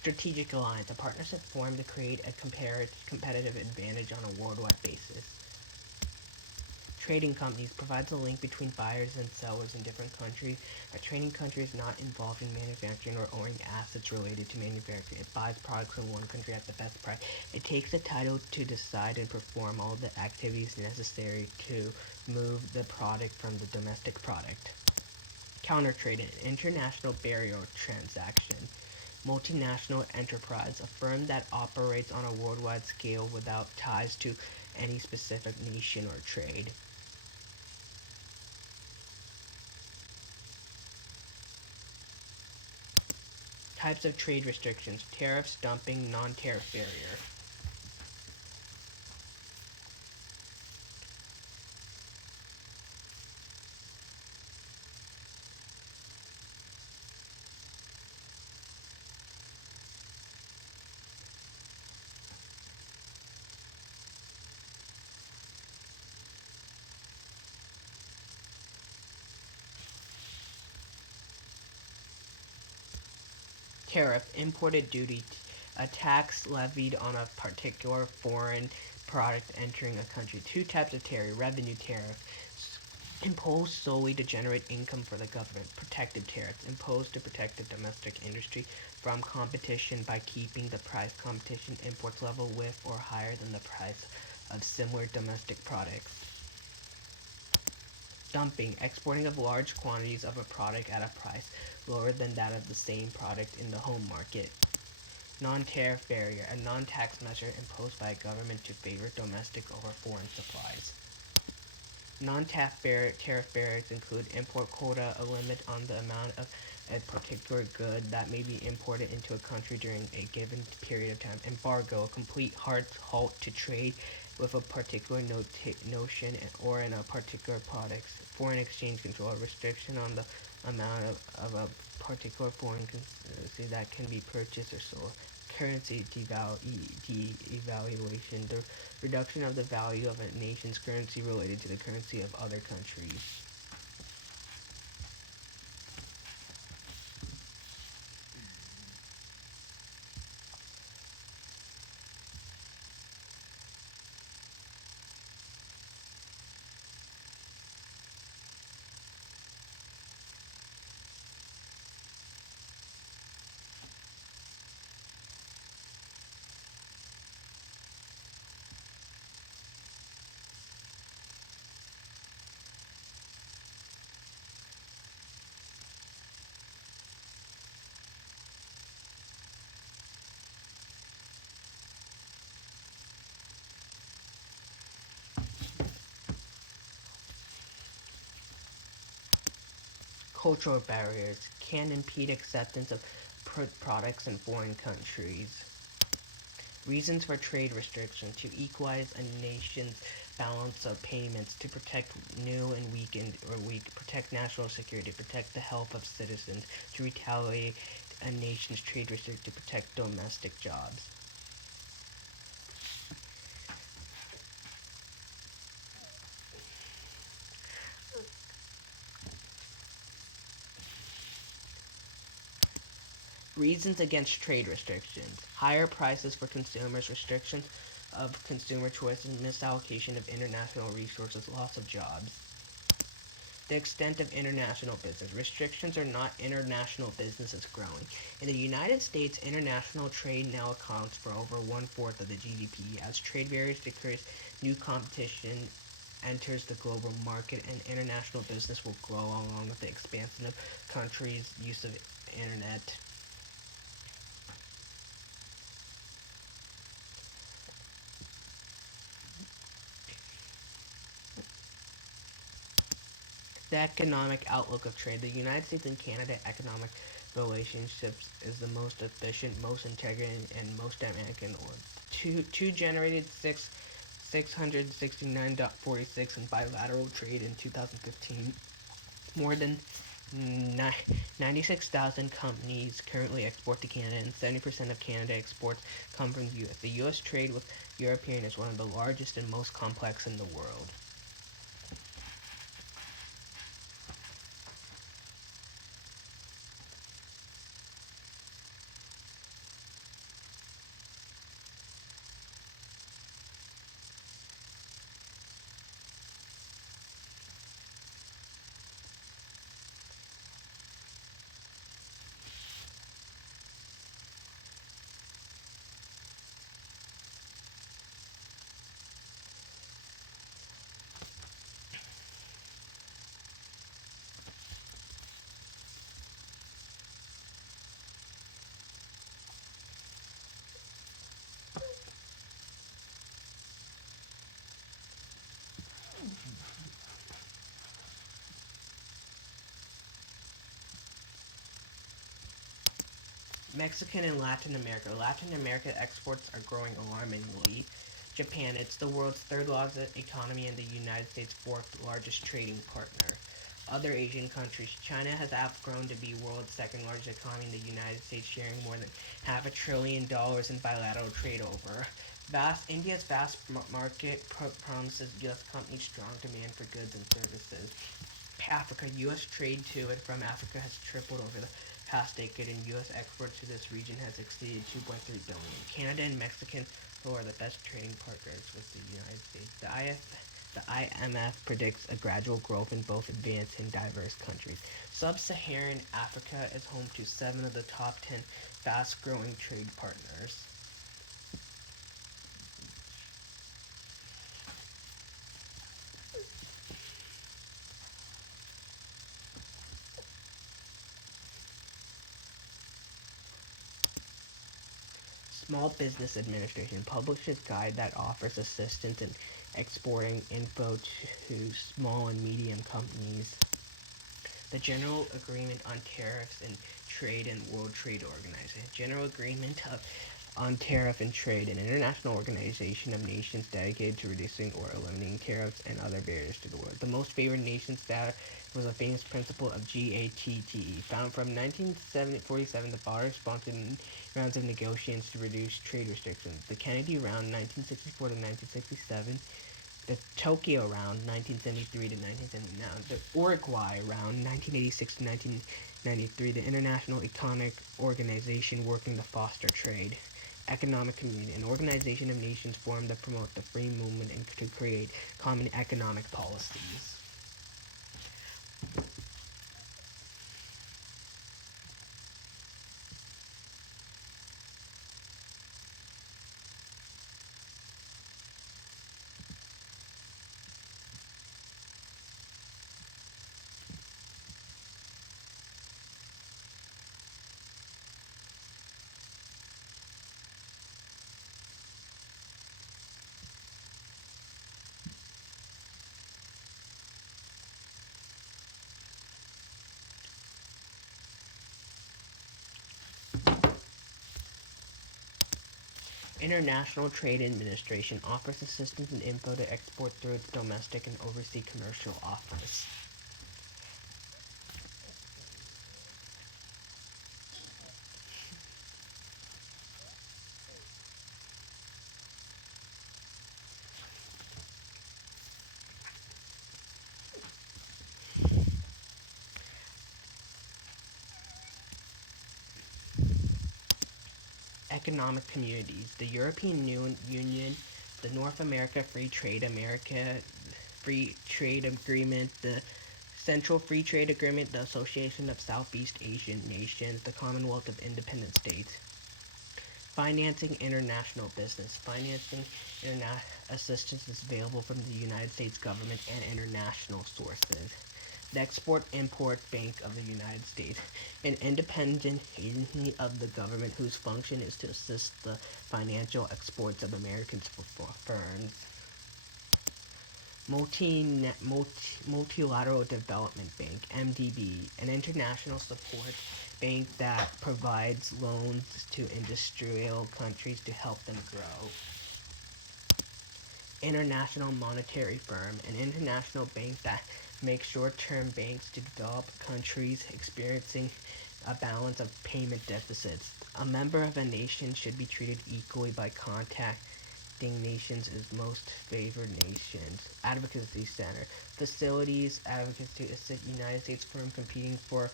Strategic alliance, a partnership formed to create a competitive advantage on a worldwide basis. Trading companies provides a link between buyers and sellers in different countries. A trading country is not involved in manufacturing or owning assets related to manufacturing. It buys products in one country at the best price. It takes the title to decide and perform all the activities necessary to move the product from the domestic product. Counter trade, an international barrier transaction. Multinational enterprise, a firm that operates on a worldwide scale without ties to any specific nation or trade. Types of trade restrictions: tariffs, dumping, non-tariff barrier. Tariff, imported duty, a tax levied on a particular foreign product entering a country. Two types of tariff: revenue tariff, imposed solely to generate income for the government. Protective tariffs, imposed to protect the domestic industry from competition by keeping the price competition imports level with or higher than the price of similar domestic products. Dumping, exporting of large quantities of a product at a price lower than that of the same product in the home market. Non-tariff barrier, a non-tax measure imposed by a government to favor domestic over foreign supplies. Non-tariff barriers include import quota, a limit on the amount of a particular good that may be imported into a country during a given period of time. Embargo, a complete hard halt to trade with a particular notion or in a particular product. Foreign exchange control, a restriction on the amount of a particular foreign currency that can be purchased or sold. Currency devaluation, the reduction of the value of a nation's currency related to the currency of other countries. Cultural barriers can impede acceptance of products in foreign countries. Reasons for trade restriction: to equalize a nation's balance of payments, to protect new and weak, protect national security, protect the health of citizens, to retaliate a nation's trade restriction, to protect domestic jobs. Reasons against trade restrictions: higher prices for consumers, restrictions of consumer choice, and misallocation of international resources, loss of jobs. The extent of international business. Restrictions are not international businesses growing. In the United States, international trade now accounts for over one-fourth of the GDP. As trade barriers decrease, new competition enters the global market, and international business will grow along with the expansion of countries' use of internet. The economic outlook of trade. The United States and Canada economic relationships is the most efficient, most integrated, and most dynamic in the world. Two generated 669.46 in bilateral trade in 2015. More than 96,000 companies currently export to Canada, and 70% of Canada exports come from the U.S. The U.S. trade with European is one of the largest and most complex in the world. Mexican and Latin America. Latin America exports are growing alarmingly. Japan, it's the world's third largest economy and the United States' fourth largest trading partner. Other Asian countries, China has outgrown to be world's second largest economy in the United States, sharing more than half $1 trillion in bilateral trade over. India's vast market promises U.S. companies strong demand for goods and services. Africa, U.S. trade to and from Africa has tripled over the past decade, and U.S. exports to this region has exceeded 2.3 billion. Canada and Mexican who are the best trading partners with the United States. The IMF predicts a gradual growth in both advanced and diverse countries. Sub-Saharan Africa is home to 7 of the top 10 fast-growing trade partners. Small Business Administration publishes guide that offers assistance in exporting info to small and medium companies. The General Agreement on Tariffs and Trade and World Trade Organization. General Agreement on Tariff and Trade, an international organization of nations dedicated to reducing or eliminating tariffs and other barriers to the world. The most favored nation status was a famous principle of GATTE, found from 1947. The bar sponsored rounds of negotiations to reduce trade restrictions. The Kennedy Round, 1964 to 1967. The Tokyo Round, 1973 to 1979. The Uruguay Round, 1986 to 1993. The International Economic Organization working to foster trade. Economic Community, an organization of nations formed to promote the free movement and to create common economic policies. International Trade Administration offers assistance and info to export through its domestic and overseas commercial office. Economic communities, the European Union, the North America Free Trade Agreement, the Central Free Trade Agreement, the Association of Southeast Asian Nations, the Commonwealth of Independent States. Financing international business. Financing assistance is available from the United States government and international sources. The Export-Import Bank of the United States, an independent agency of the government whose function is to assist the financial exports of American firms. Multilateral Development Bank, MDB, an international support bank that provides loans to industrial countries to help them grow. International Monetary Firm, an international bank that makes short-term banks to develop countries experiencing a balance of payment deficits. A member of a nation should be treated equally by contacting nations as most favored nations. Advocacy Center. Facilities advocates to assist United States firm competing for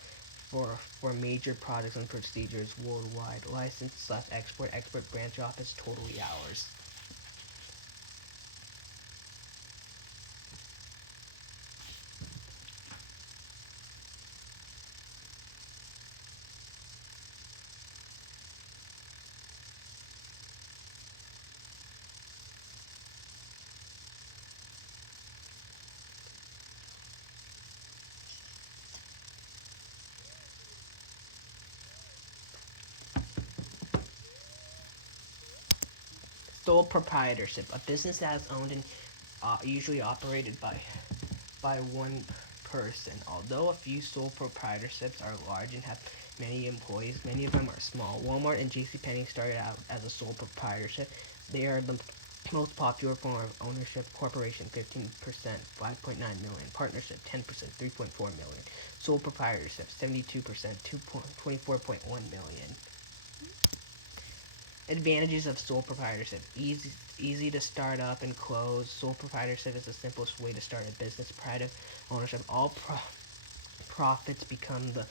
major products and procedures worldwide. License/export branch office, totally ours. Sole proprietorship, a business that is owned and usually operated by one person. Although a few sole proprietorships are large and have many employees, many of them are small. Walmart and JCPenney started out as a sole proprietorship. They are the most popular form of ownership. Corporation 15%, 5.9 million. Partnership 10%, 3.4 million. Sole proprietorship 72%, 24.1 million. Advantages of sole proprietorship: easy to start up and close. Sole proprietorship is the simplest way to start a business. Pride of ownership: all profits become the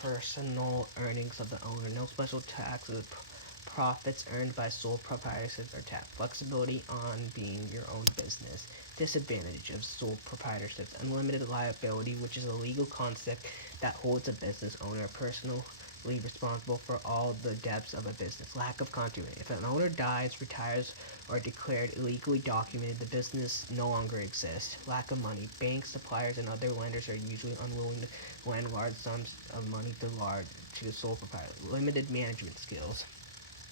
personal earnings of the owner. No special taxes. Profits earned by sole proprietorships are taxed. Flexibility on being your own business. Disadvantage of sole proprietorships: unlimited liability, which is a legal concept that holds a business owner personally responsible for all the debts of a business. Lack of continuity: if an owner dies, retires, or declared illegally documented, the business no longer exists. Lack of money: banks, suppliers, and other lenders are usually unwilling to lend large sums of money to the sole proprietor. Limited management skills: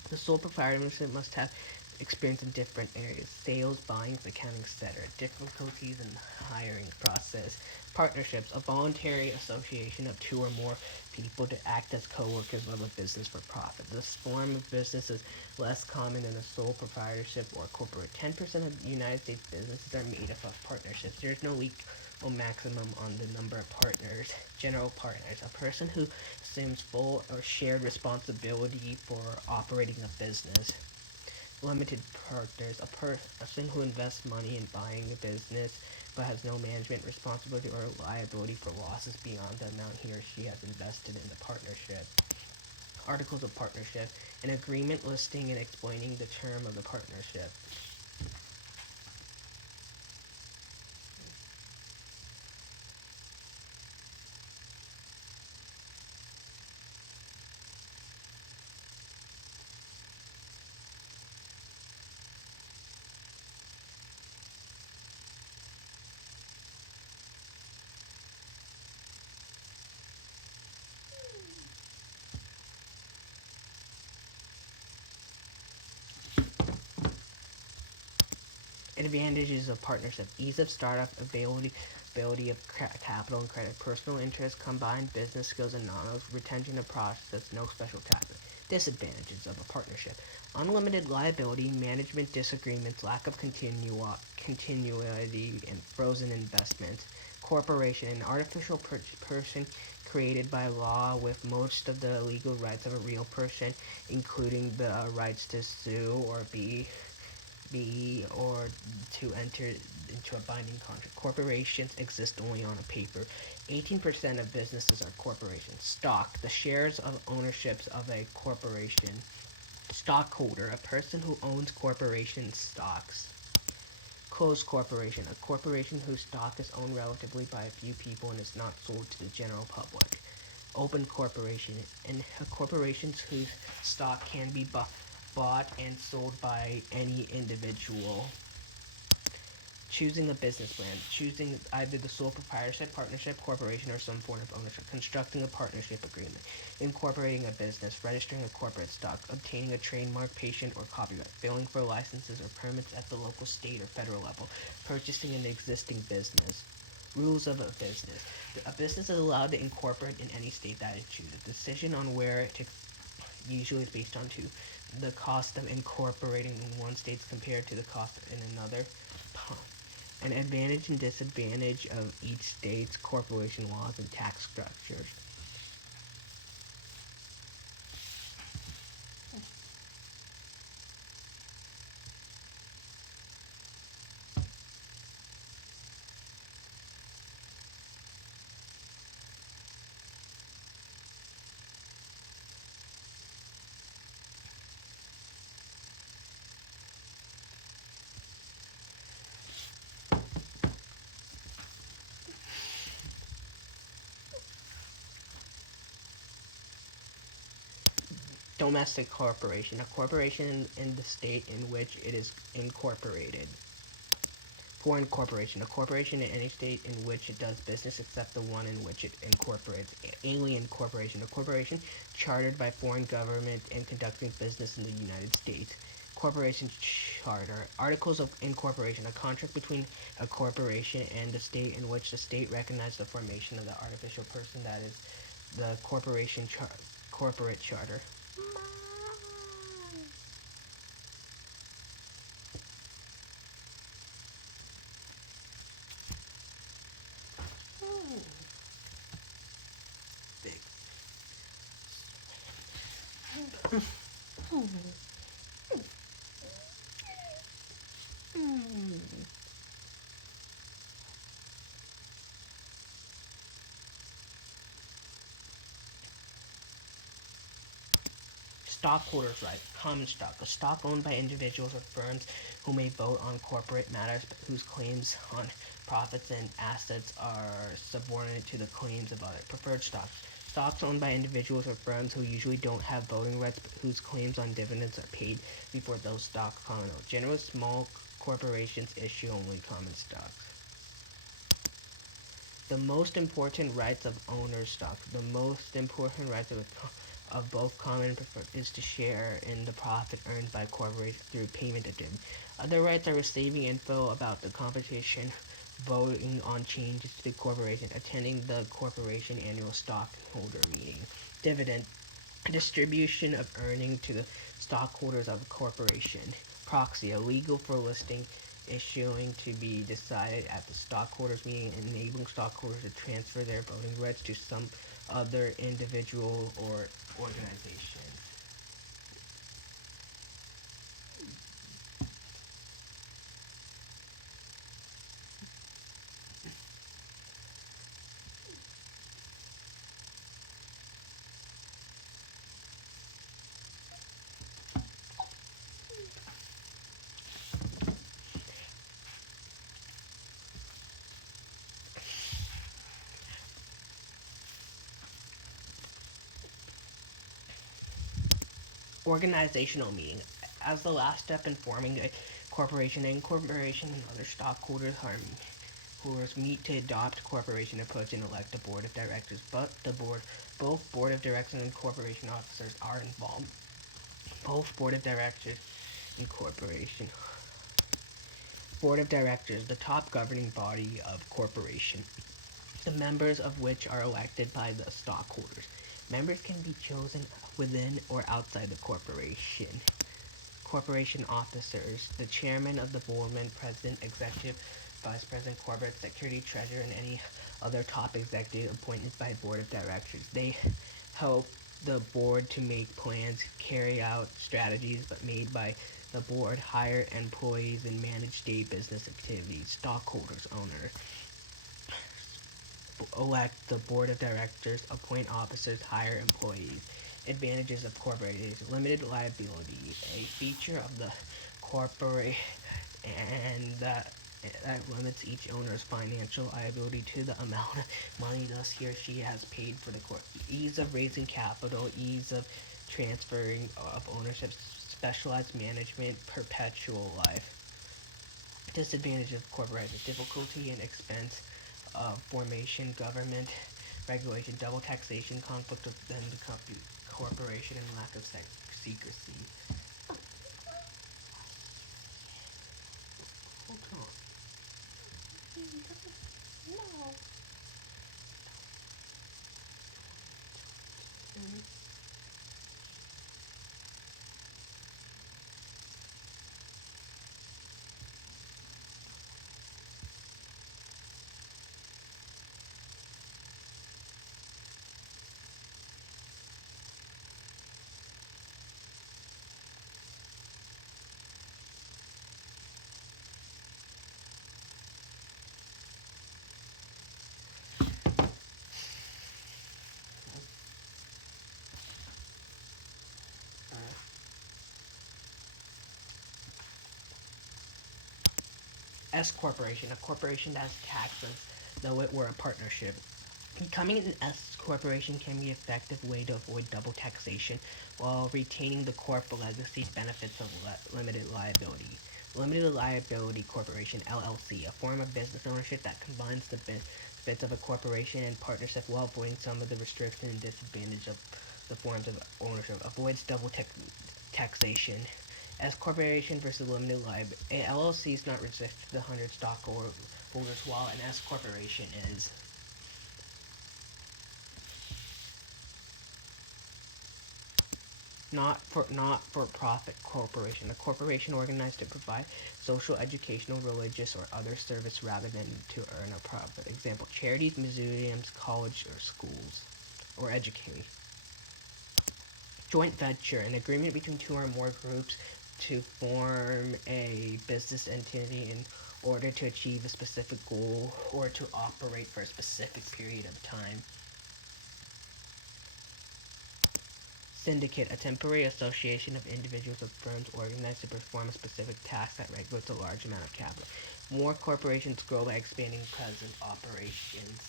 the sole proprietorship must have experience in different areas: sales, buying, accounting, etc. Difficulties in the hiring process. Partnerships: a voluntary association of two or more people to act as co-workers of a business for profit. This form of business is less common than a sole proprietorship or corporate. 10% of United States businesses are made up of partnerships. There's no legal maximum on the number of partners. General partners: a person who assumes full or shared responsibility for operating a business. Limited partners: a person who invests money in buying a business but has no management responsibility or liability for losses beyond the amount he or she has invested in the partnership. Articles of partnership: an agreement listing and explaining the term of the partnership. Advantages of partnership: ease of startup, availability of capital and credit, personal interest, combined business skills and knowledge, retention of process, no special taxes. Disadvantages of a partnership: unlimited liability, management disagreements, lack of continuity, and frozen investments. Corporation: an artificial person created by law with most of the legal rights of a real person, including the rights to sue or or to enter into a binding contract. Corporations exist only on a paper. 18% of businesses are corporations. Stock: the shares of ownerships of a corporation. Stockholder: a person who owns corporation stocks. Closed corporation: a corporation whose stock is owned relatively by a few people and is not sold to the general public. Open corporation: and a corporation whose stock can be bought and sold by any individual. Choosing a business plan: choosing either the sole proprietorship, partnership, corporation, or some form of ownership. Constructing a partnership agreement. Incorporating a business. Registering a corporate stock. Obtaining a trademark, patent, or copyright. Filing for licenses or permits at the local, state, or federal level. Purchasing an existing business. Rules of a business: a business is allowed to incorporate in any state that it chooses. Decision on where to usually is based on the cost of incorporating in one state compared to the cost in another. An advantage and disadvantage of each state's corporation laws and tax structures. Domestic corporation: a corporation in the state in which it is incorporated. Foreign corporation: a corporation in any state in which it does business except the one in which it incorporates. Alien corporation: a corporation chartered by foreign government and conducting business in the United States. Corporation charter. Articles of incorporation. A contract between a corporation and the state in which the state recognizes the formation of the artificial person that is the corporate charter. Big. Stockholders' right. Common stock. A stock owned by individuals or firms who may vote on corporate matters but whose claims on profits and assets are subordinate to the claims of others. Preferred stock. Stocks owned by individuals or firms who usually don't have voting rights but whose claims on dividends are paid before those stocks come out. Generally, small corporations issue only common stocks. The most important rights of owner stock. The most important rights of both common and preferred is to share in the profit earned by corporation through payment of dividends. Other rights are receiving info about the competition, voting on changes to the corporation, attending the corporation annual stockholder meeting. Dividend distribution of earning to the stockholders of a corporation. Proxy, illegal for listing, issuing to be decided at the stockholders meeting, enabling stockholders to transfer their voting rights to some other individual or organization. Organizational meeting. As the last step in forming a corporation, the incorporation and other stockholders meet to adopt corporation approach and elect a board of directors. But both board of directors and corporation officers are involved. Both board of directors and corporation. Board of directors, the top governing body of corporation, the members of which are elected by the stockholders. Members can be chosen within or outside the corporation. Corporation officers, the chairman of the board, president, executive vice president, corporate secretary, treasurer, and any other top executive appointed by board of directors. They help the board to make plans, carry out strategies but made by the board, hire employees, and manage day business activities. Stockholders, owners, elect the board of directors, appoint officers, hire employees. Advantages of corporation. Limited liability, a feature of the corporate and that limits each owner's financial liability to the amount of money thus he or she has paid for the corp. Ease of raising capital, ease of transferring of ownership, specialized management, perpetual life. Disadvantage of corporation, difficulty and expense of formation, government regulation, double taxation, conflict within the corporation, and lack of secrecy. Hold on. No. S corporation, a corporation that has taxes, though it were a partnership. Becoming an S corporation can be an effective way to avoid double taxation while retaining the corporate legacy benefits of limited liability. Limited liability corporation, LLC, a form of business ownership that combines the benefits of a corporation and partnership while avoiding some of the restriction and disadvantage of the forms of ownership. Avoids double taxation. S corporation versus limited liability. A LLC is not restricted to the 100 stockholders, while an S corporation is. Not-for-profit corporation. A corporation organized to provide social, educational, religious, or other service rather than to earn a profit. Example: charities, museums, college, or schools, or educate. Joint venture, an agreement between two or more groups to form a business entity in order to achieve a specific goal or to operate for a specific period of time. Syndicate, a temporary association of individuals or firms organized to perform a specific task that regulates a large amount of capital. More corporations grow by expanding present operations.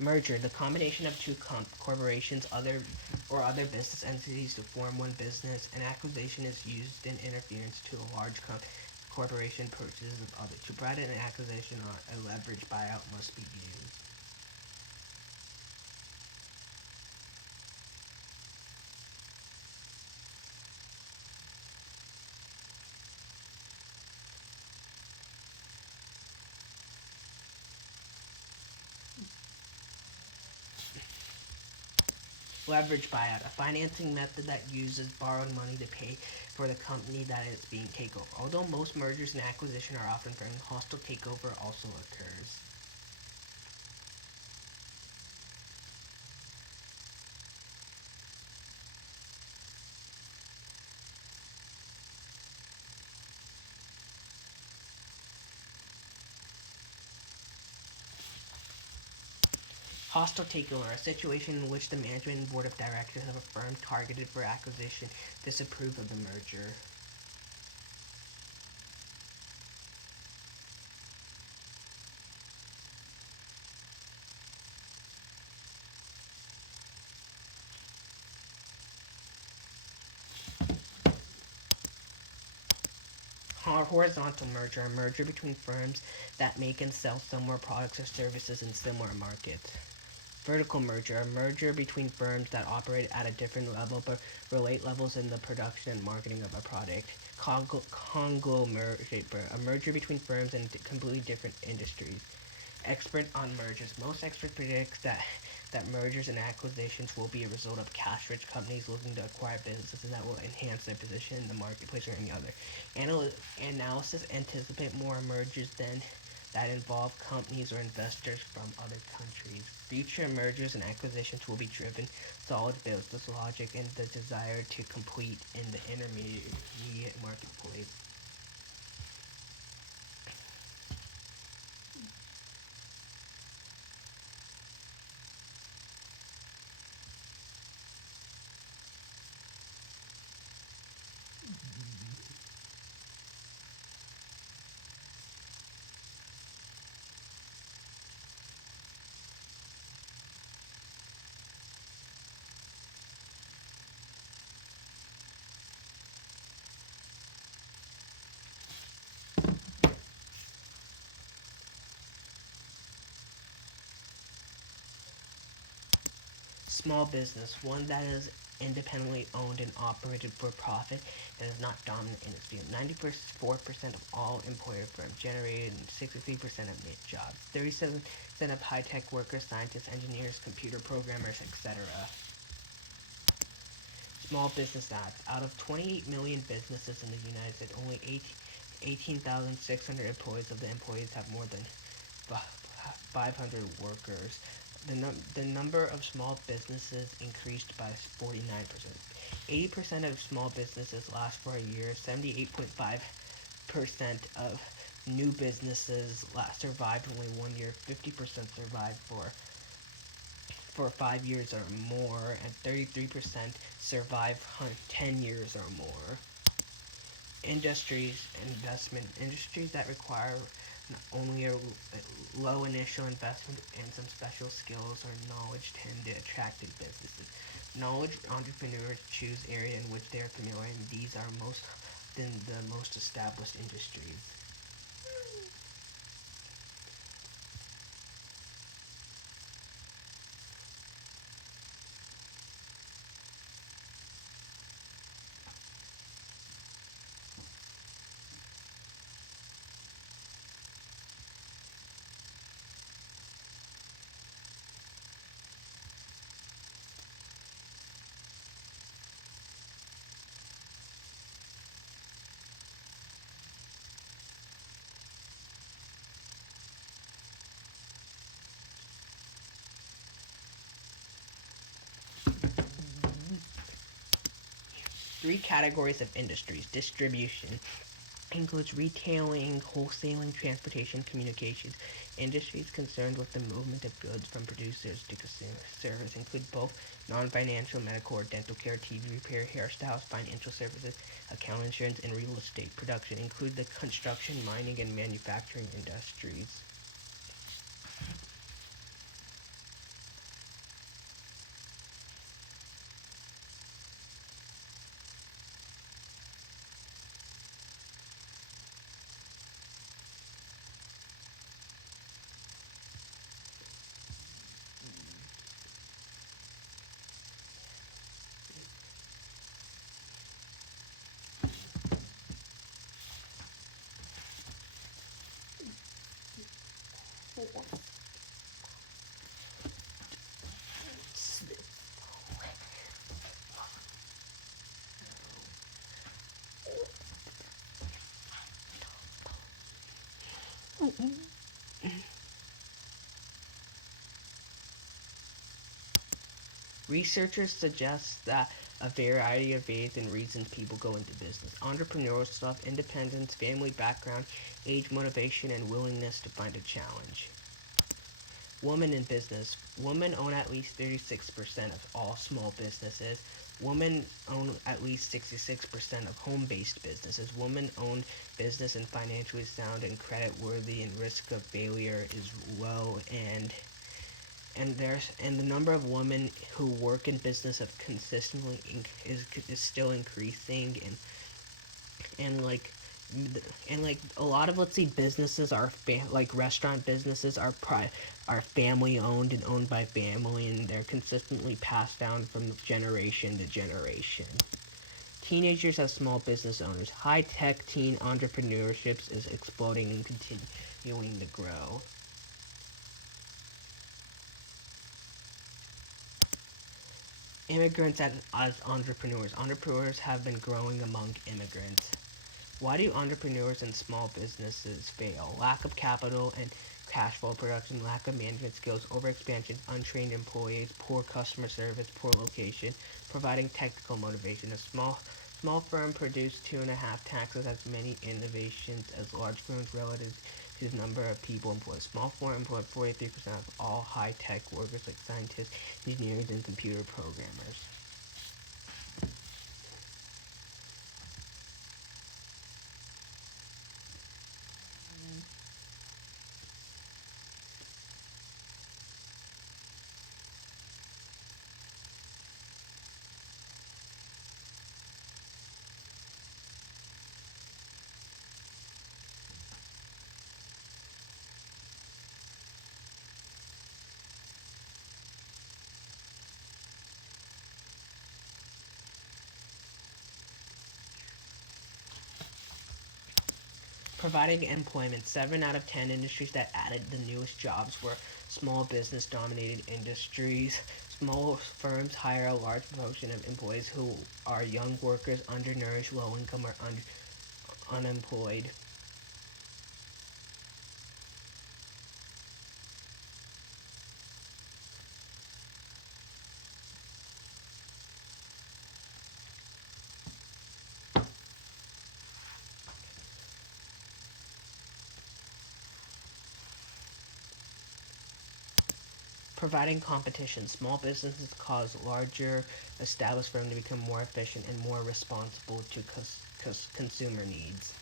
Merger, the combination of two corporations other business entities to form one business. An acquisition is used in interference to a large corporation purchases of other. To provide an acquisition or a leverage buyout must be used. Leverage buyout, a financing method that uses borrowed money to pay for the company that is being taken over. Although most mergers and acquisitions are often friendly, hostile takeover also occurs. Hostile takeover, a situation in which the management and board of directors of a firm targeted for acquisition disapprove of the merger. Horizontal merger, a merger between firms that make and sell similar products or services in similar markets. Vertical merger, a merger between firms that operate at a different level but relate levels in the production and marketing of a product. Conglomerate, a merger between firms in completely different industries. Expert on mergers. Most experts predict that mergers and acquisitions will be a result of cash-rich companies looking to acquire businesses that will enhance their position in the marketplace or any other. Analysis anticipate more mergers than that involve companies or investors from other countries. Future mergers and acquisitions will be driven solid business logic and the desire to compete in the intermediate marketplace. Small business, one that is independently owned and operated for profit and is not dominant in its field. 94% of all employer firms generated 63% of net jobs. 37% of high-tech workers, scientists, engineers, computer programmers, etc. Small Business Act. Out of 28 million businesses in the United States, only 18,600 employees of the employees have more than 500 workers. The number of small businesses increased by 49%. 80% of small businesses last for a year. 78.5% of new businesses survived only 1 year. 50% survived for for 5 years or more, and 33% survive 10 years or more. Industries that require only a low initial investment and some special skills or knowledge tend to attract big businesses. Knowledge entrepreneurs choose areas in which they are familiar, and these are most than the most established industries. Three categories of industries. Distribution includes retailing, wholesaling, transportation, communications. Industries concerned with the movement of goods from producers to consumers include both non-financial, medical or dental care, TV repair, hairstyles, financial services, account insurance, and real estate. Production include the construction, mining, and manufacturing industries. Researchers suggest that a variety of ways and reasons people go into business. Entrepreneurial stuff, independence, family background, age, motivation, and willingness to find a challenge. Women in business. Women own at least 36% of all small businesses. Women own at least 66% of home-based businesses. Women own business and financially sound and credit-worthy, and risk of failure is low, and the number of women who work in business have consistently is still increasing, and like a lot of, let's see, businesses are like restaurant businesses are family owned and owned by family, and they're consistently passed down from generation to generation. Teenagers as small business owners. High-tech teen entrepreneurships is exploding and continuing to grow. Immigrants as entrepreneurs. Entrepreneurs have been growing among immigrants. Why do entrepreneurs and small businesses fail? Lack of capital and cash flow production, lack of management skills, overexpansion, untrained employees, poor customer service, poor location, providing technical motivation. A small firm produces 2.5 times as many innovations as large firms relative to the number of people employed. Small firm employ 43% of all high-tech workers like scientists, engineers, and computer programmers. Providing employment. 7 out of 10 industries that added the newest jobs were small business dominated industries. Small firms hire a large proportion of employees who are young workers, undernourished, low income, or unemployed. Providing competition. Small businesses cause larger established firms to become more efficient and more responsible to consumer needs.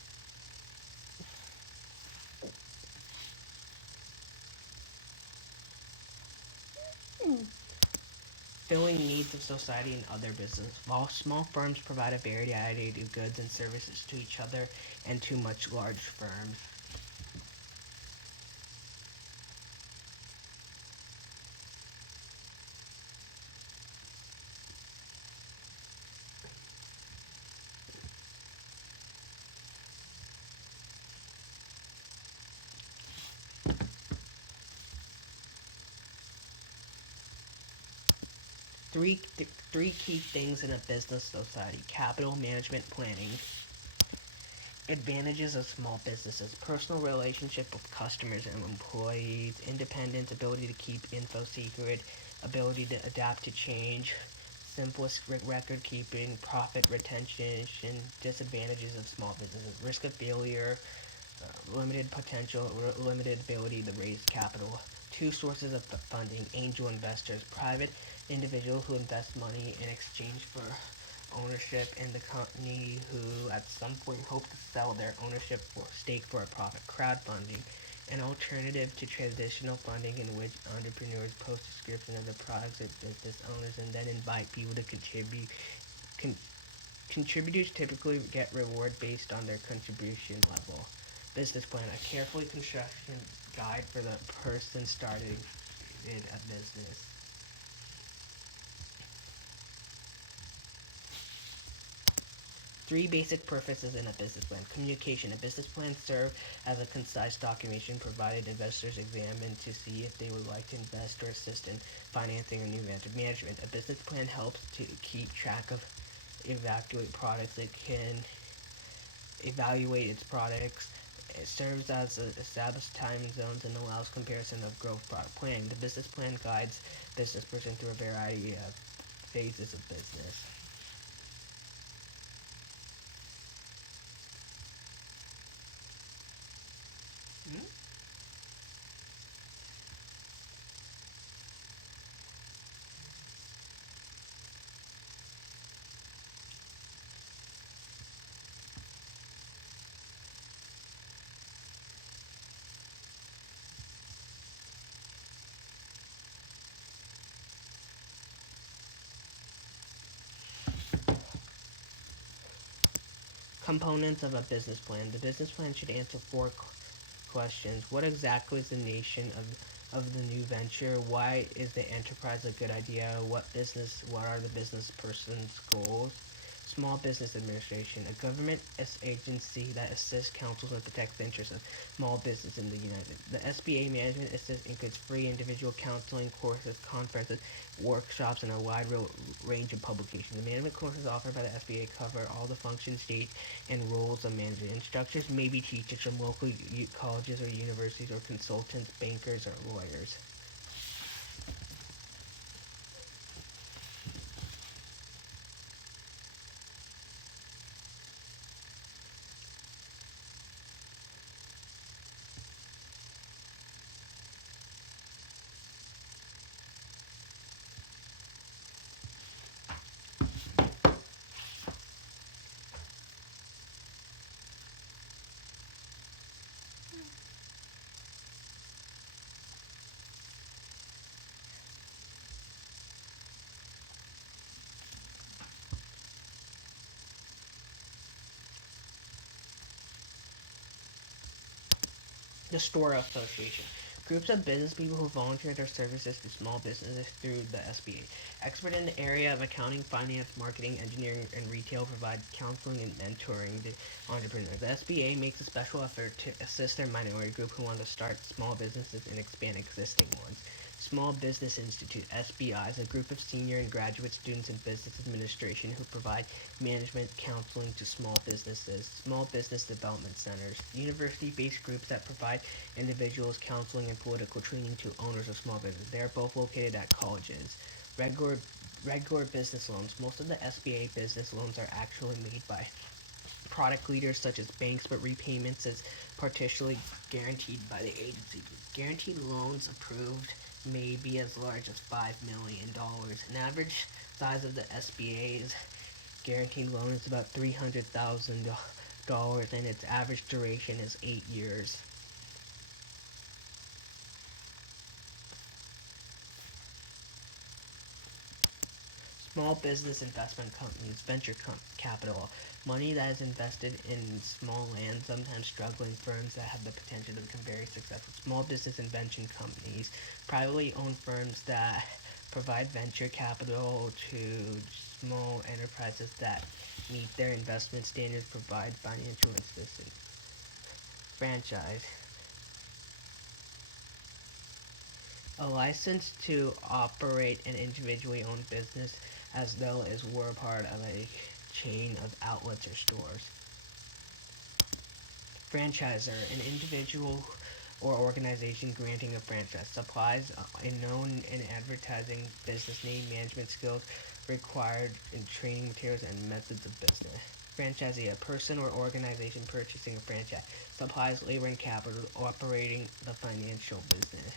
Filling needs of society and other business. While small firms provide a variety of goods and services to each other and to much large firms. Three key things in a business society: capital management planning. Advantages of small businesses: personal relationship with customers and employees, independence, ability to keep info secret, ability to adapt to change, simplest record keeping, profit retention. Disadvantages of small businesses: risk of failure, limited potential, limited ability to raise capital. Two sources of funding: angel investors, private individuals who invest money in exchange for ownership in the company who at some point hope to sell their ownership or stake for a profit. Crowdfunding, an alternative to traditional funding in which entrepreneurs post description of the products of business owners and then invite people to contribute. Contributors typically get reward based on their contribution level. Business plan, a carefully constructed guide for the person starting in a business. Three basic purposes in a business plan. Communication. A business plan serves as a concise documentation provided investors examine to see if they would like to invest or assist in financing a new venture. Management. A business plan helps to keep track of evaluate products. It can evaluate its products. It serves as established time zones and allows comparison of growth product planning. The business plan guides business person through a variety of phases of business. Hmm? Components of a business plan. The business plan should answer four questions. What exactly is the nation of the new venture? Why is the enterprise a good idea? What are the business person's goals? Small Business Administration, a government agency that assists, counsels, and protects the interests of small business in the United States. The SBA management assist includes free individual counseling, courses, conferences, workshops, and a wide range of publications. The management courses offered by the SBA cover all the functions, dates, and roles of management. Instructors may be teachers from local colleges or universities or consultants, bankers, or lawyers. The Store Association. Groups of business people who volunteer their services to small businesses through the SBA. Expert in the area of accounting, finance, marketing, engineering, and retail provide counseling and mentoring to entrepreneurs. The SBA makes a special effort to assist their minority group who want to start small businesses and expand existing ones. Small Business Institute, SBI, is a group of senior and graduate students in business administration who provide management counseling to small businesses. Small Business Development Centers, university-based groups that provide individuals counseling and political training to owners of small businesses. They are both located at colleges. Regular business loans. Most of the SBA business loans are actually made by product leaders such as banks, but repayments is partially guaranteed by the agency. Guaranteed loans approved may be as large as $5 million. An average size of the SBA's guaranteed loan is about $300,000, and its average duration is 8 years. Small business investment companies, capital, money that is invested in small and sometimes struggling firms that have the potential to become very successful. Small business invention companies, privately owned firms that provide venture capital to small enterprises that meet their investment standards, provide financial assistance. Franchise. A license to operate an individually owned business as though it were part of a chain of outlets or stores. Franchisor, an individual or organization granting a franchise, supplies a known and advertising business name, management skills required in training materials and methods of business. Franchisee, a person or organization purchasing a franchise, supplies labor and capital operating the financial business.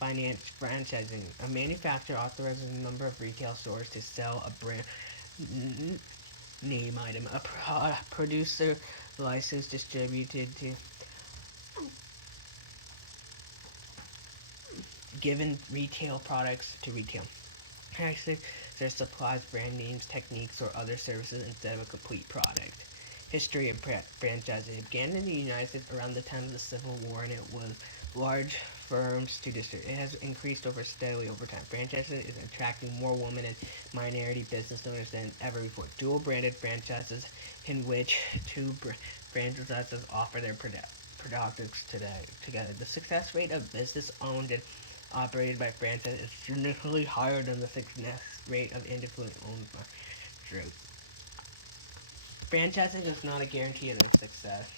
Franchising, a manufacturer authorizes a number of retail stores to sell a brand name item. A producer license distributed to given retail products to retail. Actually, there supplies brand names, techniques, or other services instead of a complete product. History of franchising. It began in the United States around the time of the Civil War, and it was large firms to distribute. It has increased steadily over time. Franchising is attracting more women and minority business owners than ever before. Dual-branded franchises in which two franchises offer their products together. The success rate of business owned and operated by franchise is significantly higher than the success rate of individually owned by groups. Franchising is not a guarantee of success.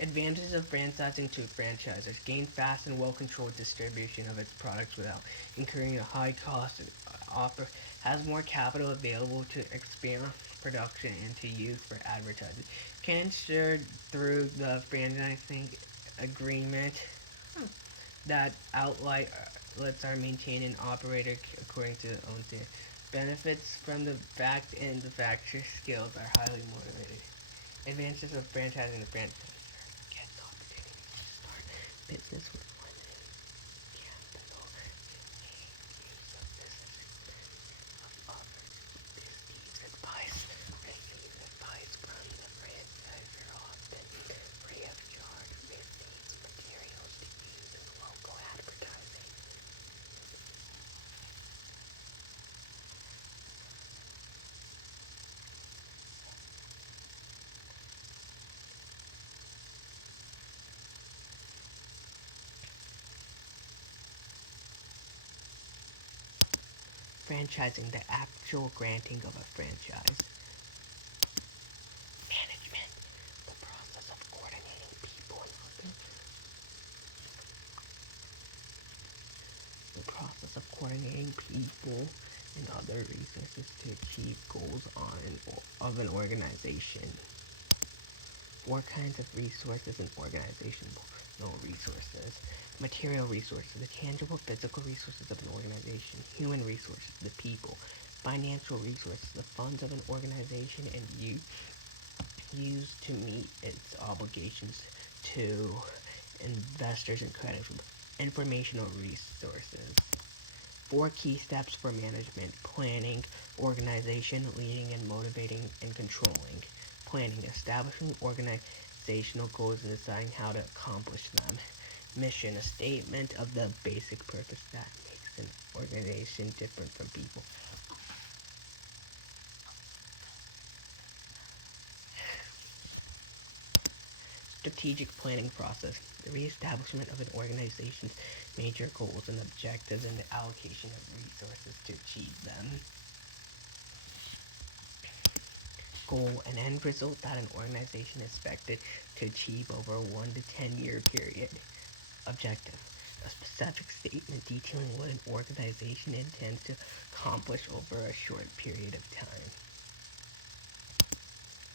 Advantages of franchising to franchisors. Gain fast and well-controlled distribution of its products without incurring a high cost. Has more capital available to expand production and to use for advertising. Can ensure through the franchising agreement that outlets are maintained and operated according to their own standards. Benefits from the fact and the factory skills are highly motivated. Advantages of franchising. The franchise gets the opportunity to start business with limited capital to make use of business experience of others. Receives advice from the franchisor, often free of charge. Receives materials to use in local advertising. Franchising, the actual granting of a franchise. Management, the process of coordinating people and other. The process of coordinating people and other resources to achieve goals of an organization. 4 kinds of resources an organization. No resources. Material resources, the tangible physical resources of an organization. Human resources, the people. Financial resources, the funds of an organization and used to meet its obligations to investors and creditors. Informational resources. 4 key steps for management: planning, organization, leading and motivating, and controlling. Planning, establishing organizational goals and deciding how to accomplish them. Mission, a statement of the basic purpose that makes an organization different from people. Strategic planning process, the reestablishment of an organization's major goals and objectives and the allocation of resources to achieve them. Goal, an end result that an organization is expected to achieve over a 1 to 10 year period. Objective, a specific statement detailing what an organization intends to accomplish over a short period of time.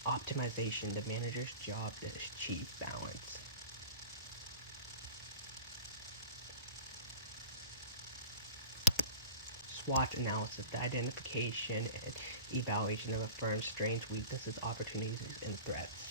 Optimization, the manager's job to achieve balance. SWOT analysis, the identification and evaluation of a firm's strengths, weaknesses, opportunities, and threats.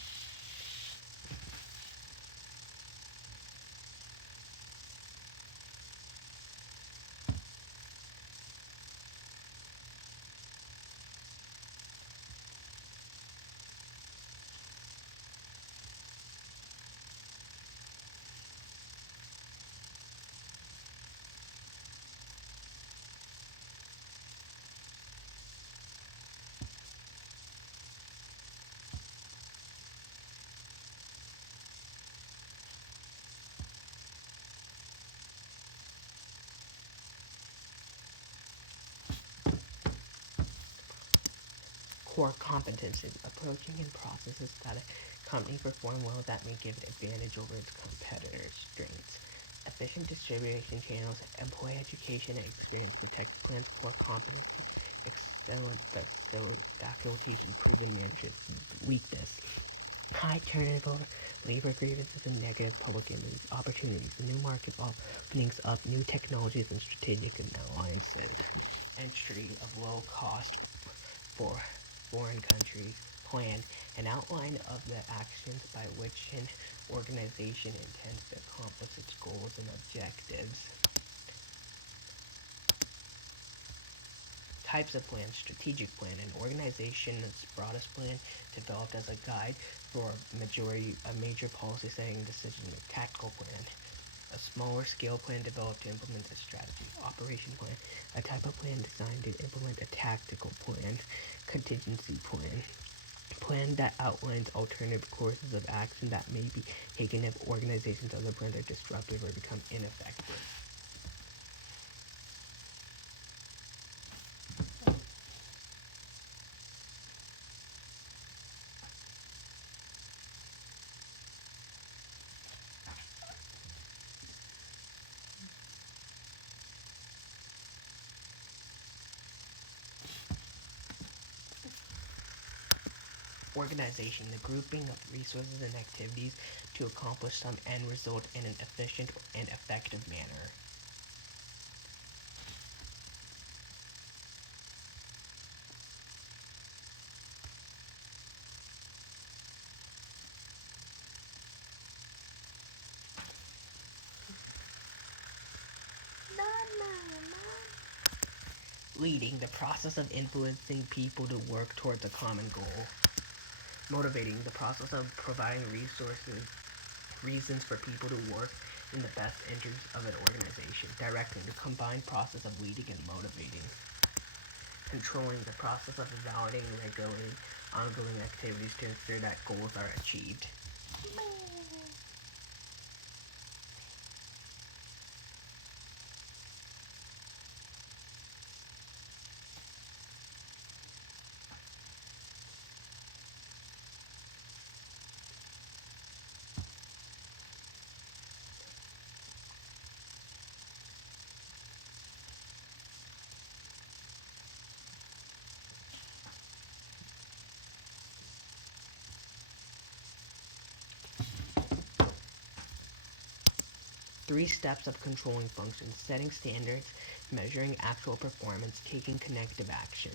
Core competencies, approaching and processes that a company perform well that may give it advantage over its competitors' strengths. Efficient distribution channels, employee education and experience, protect plans, core competency, excellent faculties, and proven management weakness. High turnover, labor grievances, and negative public image opportunities. The new market openings up new technologies and strategic alliances. Entry of low cost for foreign countries. Plan an outline of the actions by which an organization intends to accomplish its goals and objectives. Types of plans. Strategic plan, an organization's broadest plan developed as a guide for a major policy setting decision. A tactical plan, a smaller scale plan developed to implement a strategy. Operation plan, a type of plan designed to implement a tactical plan. Contingency plan, plan that outlines alternative courses of action that may be taken if organizations' other plans are disruptive or become ineffective. Organization, the grouping of resources and activities to accomplish some end result in an efficient and effective manner. Leading, the process of influencing people to work towards a common goal. Motivating, the process of providing reasons for people to work in the best interests of an organization. Directing, the combined process of leading and motivating. Controlling, the process of evaluating and regulating ongoing activities to ensure that goals are achieved. Three steps of controlling functions: setting standards, measuring actual performance, taking connective action.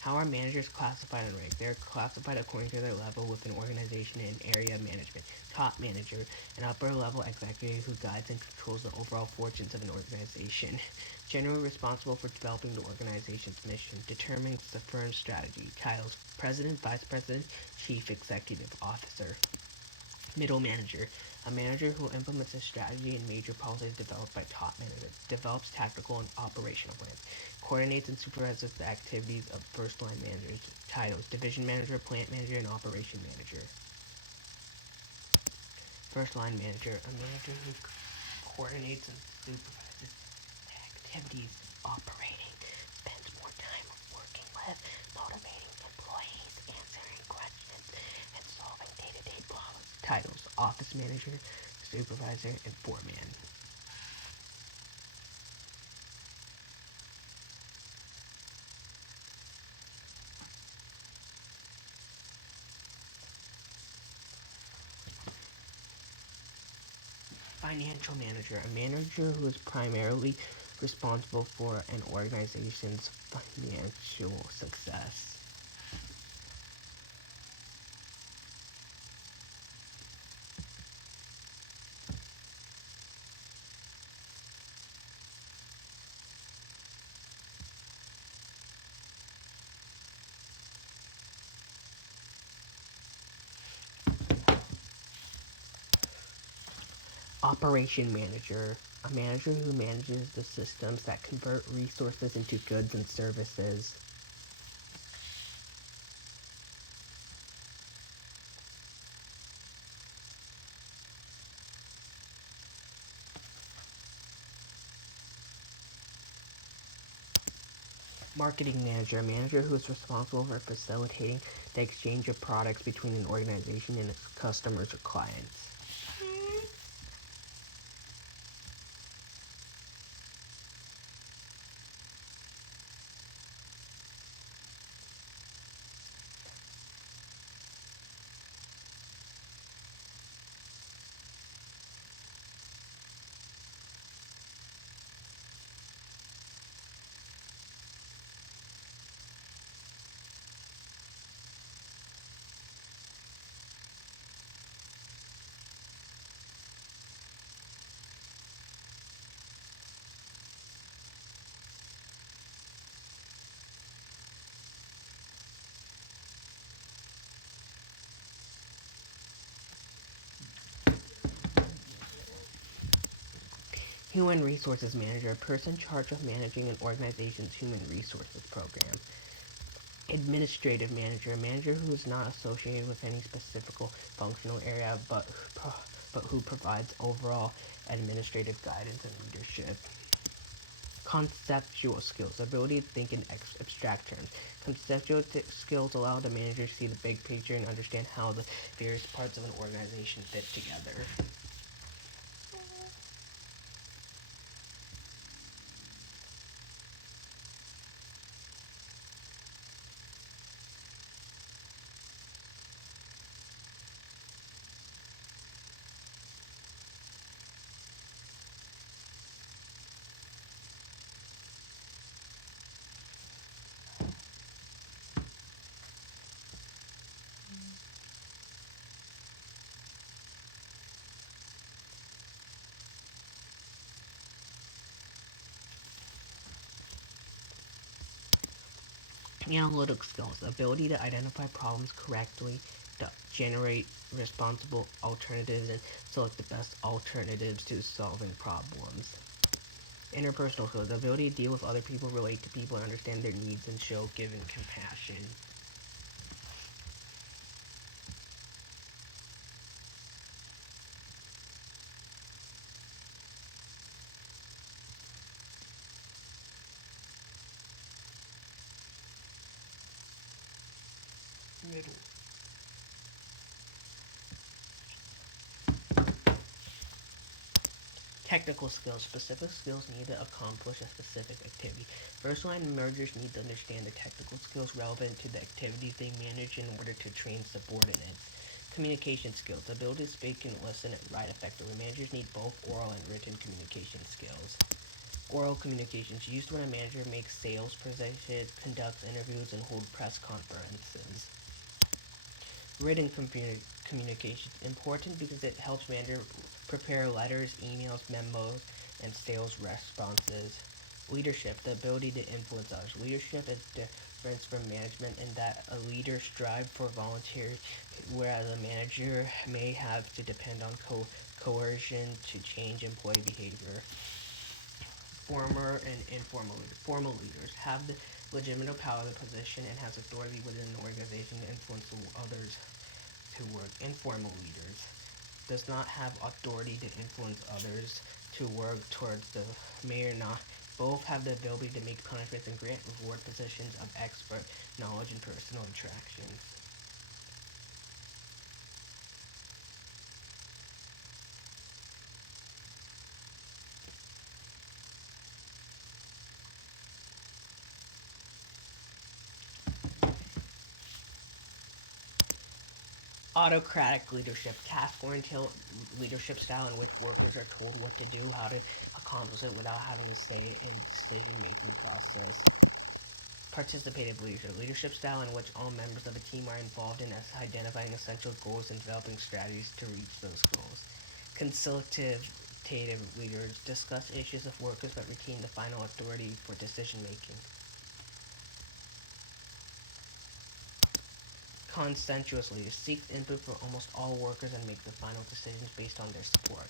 How are managers classified and ranked? They are classified according to their level within organization and area management. Top manager, an upper level executive who guides and controls the overall fortunes of an organization. Generally responsible for developing the organization's mission. Determines the firm's strategy. Titles: President, Vice President, Chief Executive Officer. Middle manager, a manager who implements a strategy and major policies developed by top management, develops tactical and operational plans, coordinates and supervises the activities of first-line managers. Titles: division manager, plant manager, and operation manager. First-line manager, a manager who coordinates and supervises the activities operating, spends more time working with, motivating employees, answering questions, and solving day-to-day problems. Titles: office manager, supervisor, and foreman. Financial manager, a manager who is primarily responsible for an organization's financial success. Operation manager, a manager who manages the systems that convert resources into goods and services. Marketing manager, a manager who is responsible for facilitating the exchange of products between an organization and its customers or clients. Human resources manager, a person in charge of managing an organization's human resources program. Administrative manager, a manager who is not associated with any specific functional area but who provides overall administrative guidance and leadership. Conceptual skills, the ability to think in abstract terms. Conceptual skills allow the manager to see the big picture and understand how the various parts of an organization fit together. Analytic skills, the ability to identify problems correctly, to generate responsible alternatives, and select the best alternatives to solving problems. Interpersonal skills, the ability to deal with other people, relate to people, and understand their needs and show given compassion. Middle. Technical skills, specific skills needed to accomplish a specific activity. First line managers need to understand the technical skills relevant to the activities they manage in order to train subordinates. Communication skills, the ability to speak and listen and write effectively. Managers need both oral and written communication skills. Oral communications used when a manager makes sales presentations, conducts interviews, and holds press conferences. Written communication important because it helps manager prepare letters, emails, memos, and sales responses. Leadership, the ability to influence others. Leadership is different from management in that a leader strives for volunteers, whereas a manager may have to depend on coercion to change employee behavior. Former and informal leaders. Formal leaders have the legitimate power of the position and has authority within the organization to influence others to work. Informal leaders does not have authority to influence others to work towards the may or not. Both have the ability to make punishments and grant reward positions of expert knowledge and personal interactions. Autocratic leadership, task-oriented leadership style in which workers are told what to do, how to accomplish it without having a say in the decision-making process. Participative leadership, leadership style in which all members of a team are involved in identifying essential goals and developing strategies to reach those goals. Consultative leaders discuss issues of workers but retain the final authority for decision making. Consensuous leaders seek input from almost all workers and make the final decisions based on their support.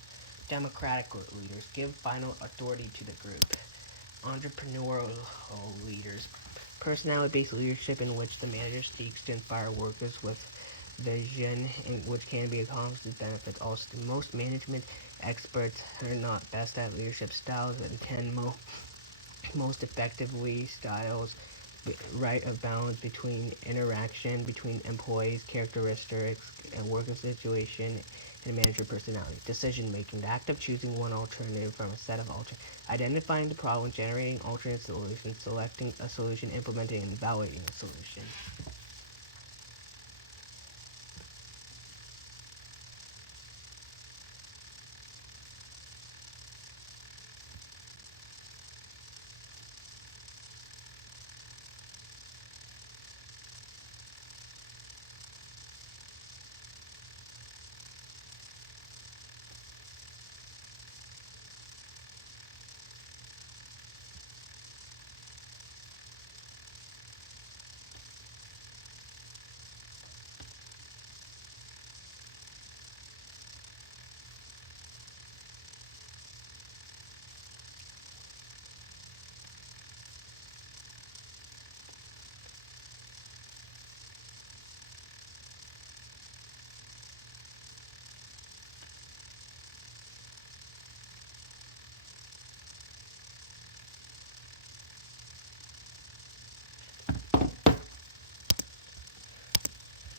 Democratic leaders give final authority to the group. Entrepreneurial leaders, personality-based leadership in which the manager seeks to inspire workers with vision in which can be accomplished that benefits all. Most management experts are not best at leadership styles and tend most effectively styles right of balance between interaction between employees, characteristics, and working situation, and manager personality. Decision making, the act of choosing one alternative from a set of alternatives, identifying the problem, generating alternate solutions, selecting a solution, implementing and evaluating a solution.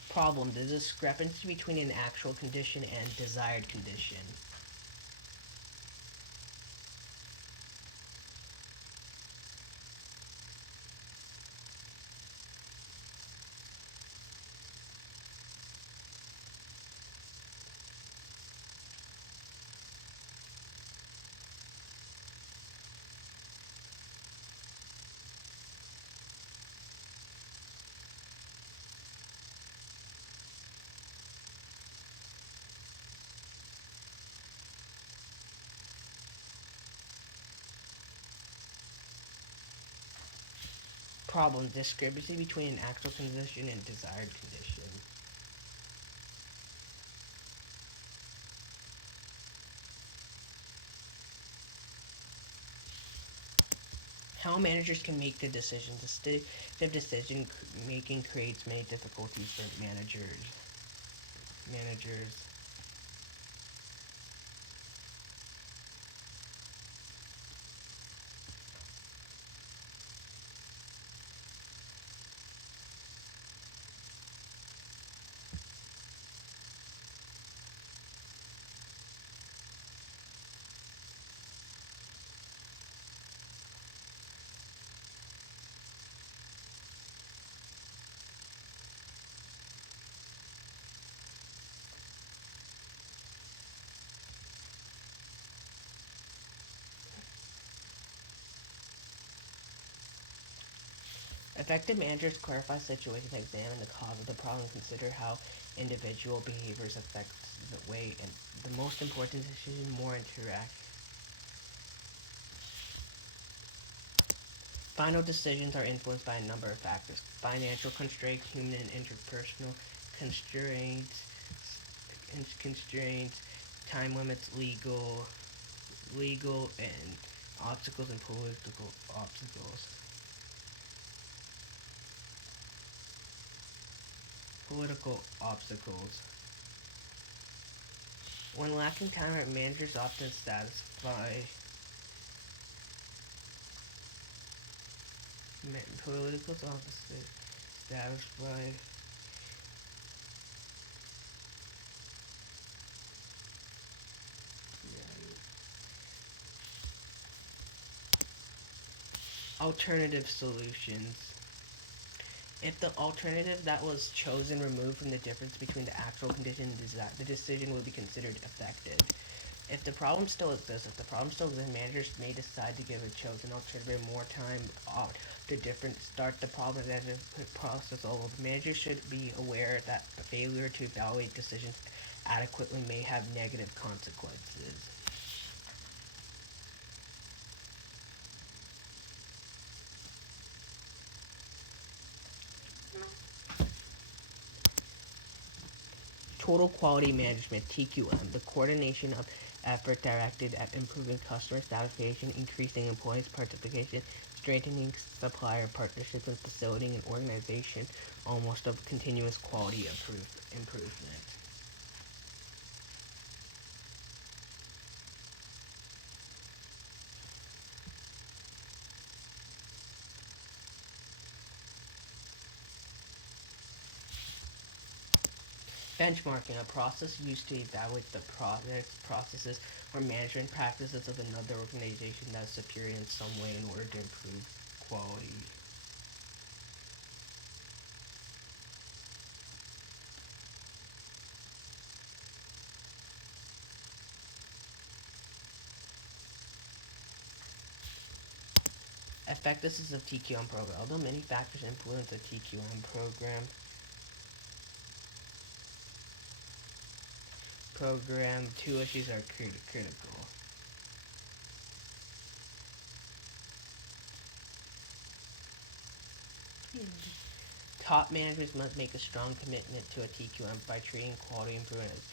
Problem, the discrepancy between an actual condition and desired condition. Problem, discrepancy between an actual condition and desired condition. How managers can make good decisions. The state of decision making creates many difficulties for managers. Managers. Effective managers clarify situations, examine the cause of the problem, consider how individual behaviors affect the way and the most important decision more interact. Final decisions are influenced by a number of factors: financial constraints, human and interpersonal constraints, time limits, legal and obstacles and political obstacles. Political obstacles. When lacking time, managers often political officers satisfy alternative solutions. If the alternative that was chosen removed from the difference between the actual condition and the decision will be considered effective. If the problem still exists, managers may decide to give a chosen alternative more time to start the problem process all over. Managers should be aware that failure to evaluate decisions adequately may have negative consequences. Total Quality Management (TQM), the coordination of effort directed at improving customer satisfaction, increasing employees' participation, strengthening supplier partnerships, and facilitating an organization almost of continuous quality improvement. Benchmarking, a process used to evaluate the products, processes, or management practices of another organization that is superior in some way in order to improve quality. Effectiveness of TQM program. Although many factors influence a TQM program, two issues are critical. Top managers must make a strong commitment to a TQM by treating quality improvement.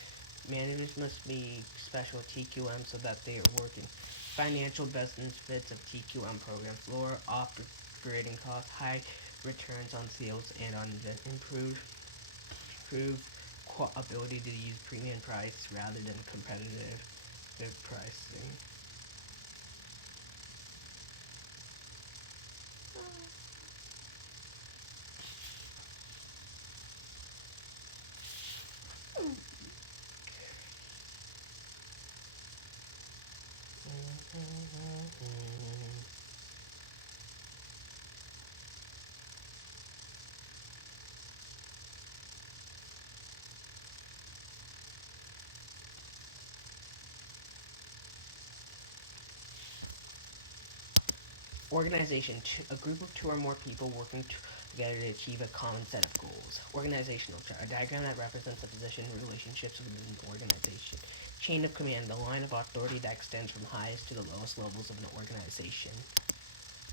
Managers must be special TQM so that they are working. Financial benefits of TQM programs: lower operating costs, high returns on sales and on improved ability to use premium price rather than competitive pricing. Organization, a group of two or more people working together to achieve a common set of goals. Organizational chart, a diagram that represents the position relationships within an organization. Chain of command, the line of authority that extends from highest to the lowest levels of an organization.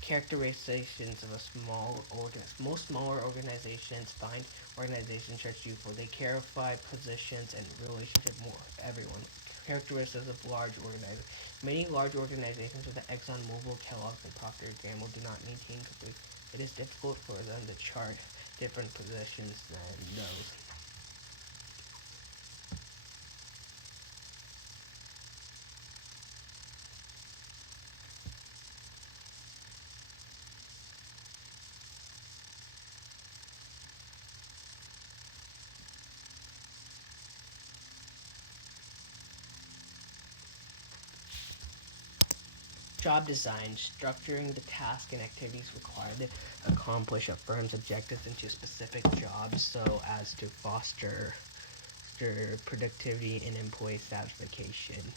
Characterizations of a small organism. Most smaller organizations find organization charts useful. They clarify positions and relationship more everyone. Characteristics of large organizations. Many large organizations with ExxonMobil, Kellogg's, and Procter & Gamble do not maintain complete. It is difficult for them to chart different positions than those. Job design, structuring the tasks and activities required to accomplish a firm's objectives into specific jobs so as to foster productivity and employee satisfaction.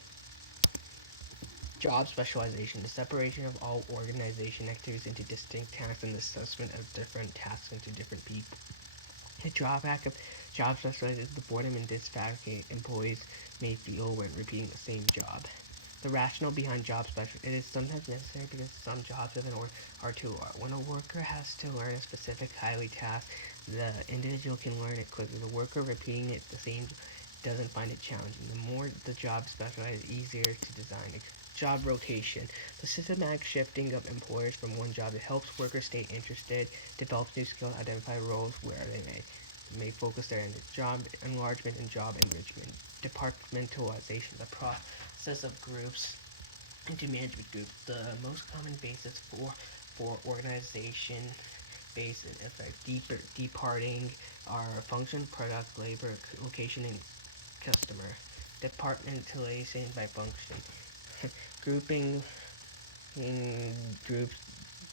Job specialization, the separation of all organization activities into distinct tasks and the assessment of different tasks into different people. The drawback of job specialization is the boredom and dissatisfaction employees may feel when repeating the same job. The rationale behind job specialization, it is sometimes necessary because some jobs within are too hard. When a worker has to learn a specific highly task, the individual can learn it quickly. The worker repeating it the same doesn't find it challenging. The more the job specialized, the easier to design it. Job rotation, the systematic shifting of employers from one job that helps workers stay interested, develops new skills, identify roles where they may focus their job enlargement and job enrichment. Departmentalization, the process of groups into management groups. The most common basis for organization based effect departing are function, product, labor, location, and customer. Departmentalization by function. Grouping in groups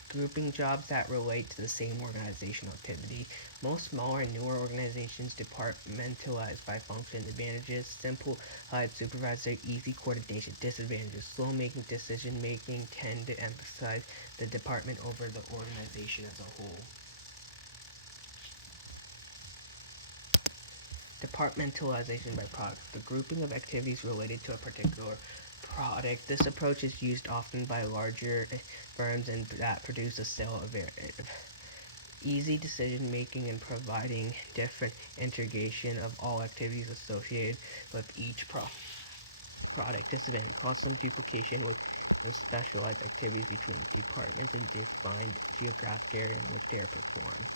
grouping jobs that relate to the same organizational activity. Most smaller and newer organizations departmentalize by function. Advantages: simplified supervisor, easy coordination. Disadvantages: slow making decision making, tend to emphasize the department over the organization as a whole. Departmentalization by product. The grouping of activities related to a particular product. This approach is used often by larger firms and that produce a sale of easy decision making and providing different integration of all activities associated with each product. Disadvantage: cause some duplication with the specialized activities between departments and defined geographic area in which they are performed.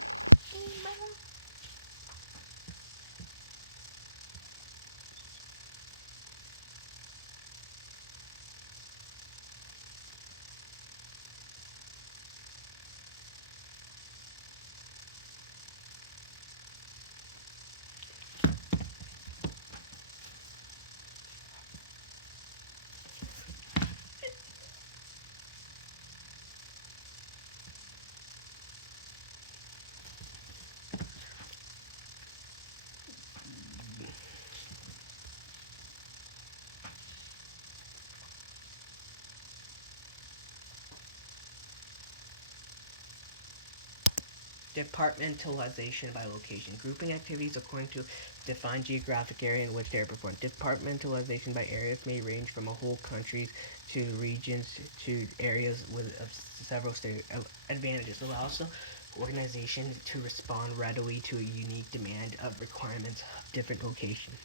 Departmentalization by location. Grouping activities according to defined geographic area in which they are performed. Departmentalization by areas may range from a whole countries to regions to areas with several advantages. Allows the organization to respond readily to a unique demand of requirements of different locations.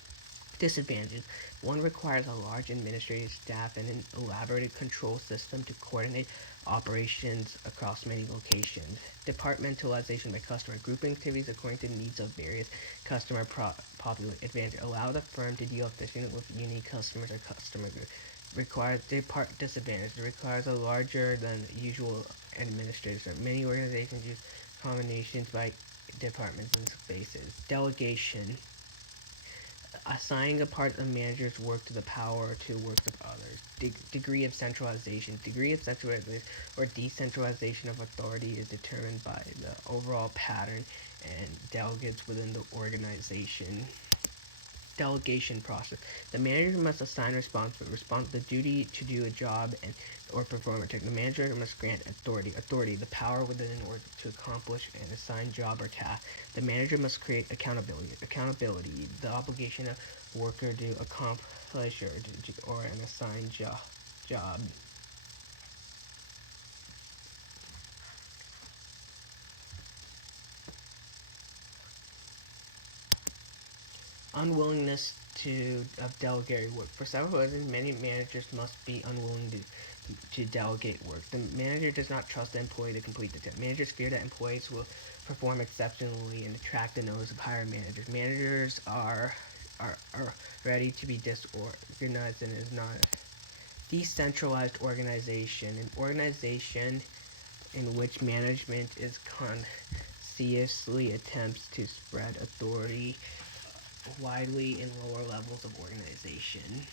Disadvantages: one requires a large administrative staff and an elaborate control system to coordinate operations across many locations. Departmentalization by customer. Grouping activities according to the needs of various customer population. Advantage: allow the firm to deal efficiently with unique customers or customer groups. Requires disadvantage: it requires a larger than usual administration. Many organizations use combinations by departments and spaces. Delegation: assigning a part of manager's work to the power to works of others. Degree of centralization. Degree of centralization or decentralization of authority is determined by the overall pattern and delegates within the organization. Delegation process. The manager must assign the duty to do a job and or perform a task. The manager must grant authority, the power within in order to accomplish an assigned job or task. The manager must create accountability, the obligation of worker to accomplish or an assigned job. Unwillingness of delegated work. For several reasons, many managers must be unwilling to delegate work. The manager does not trust the employee to complete the task. Managers fear that employees will perform exceptionally and attract the notice of higher managers. Managers are ready to be disorganized and is not decentralized organization. An organization in which management is consciously attempts to spread authority widely in lower levels of organization.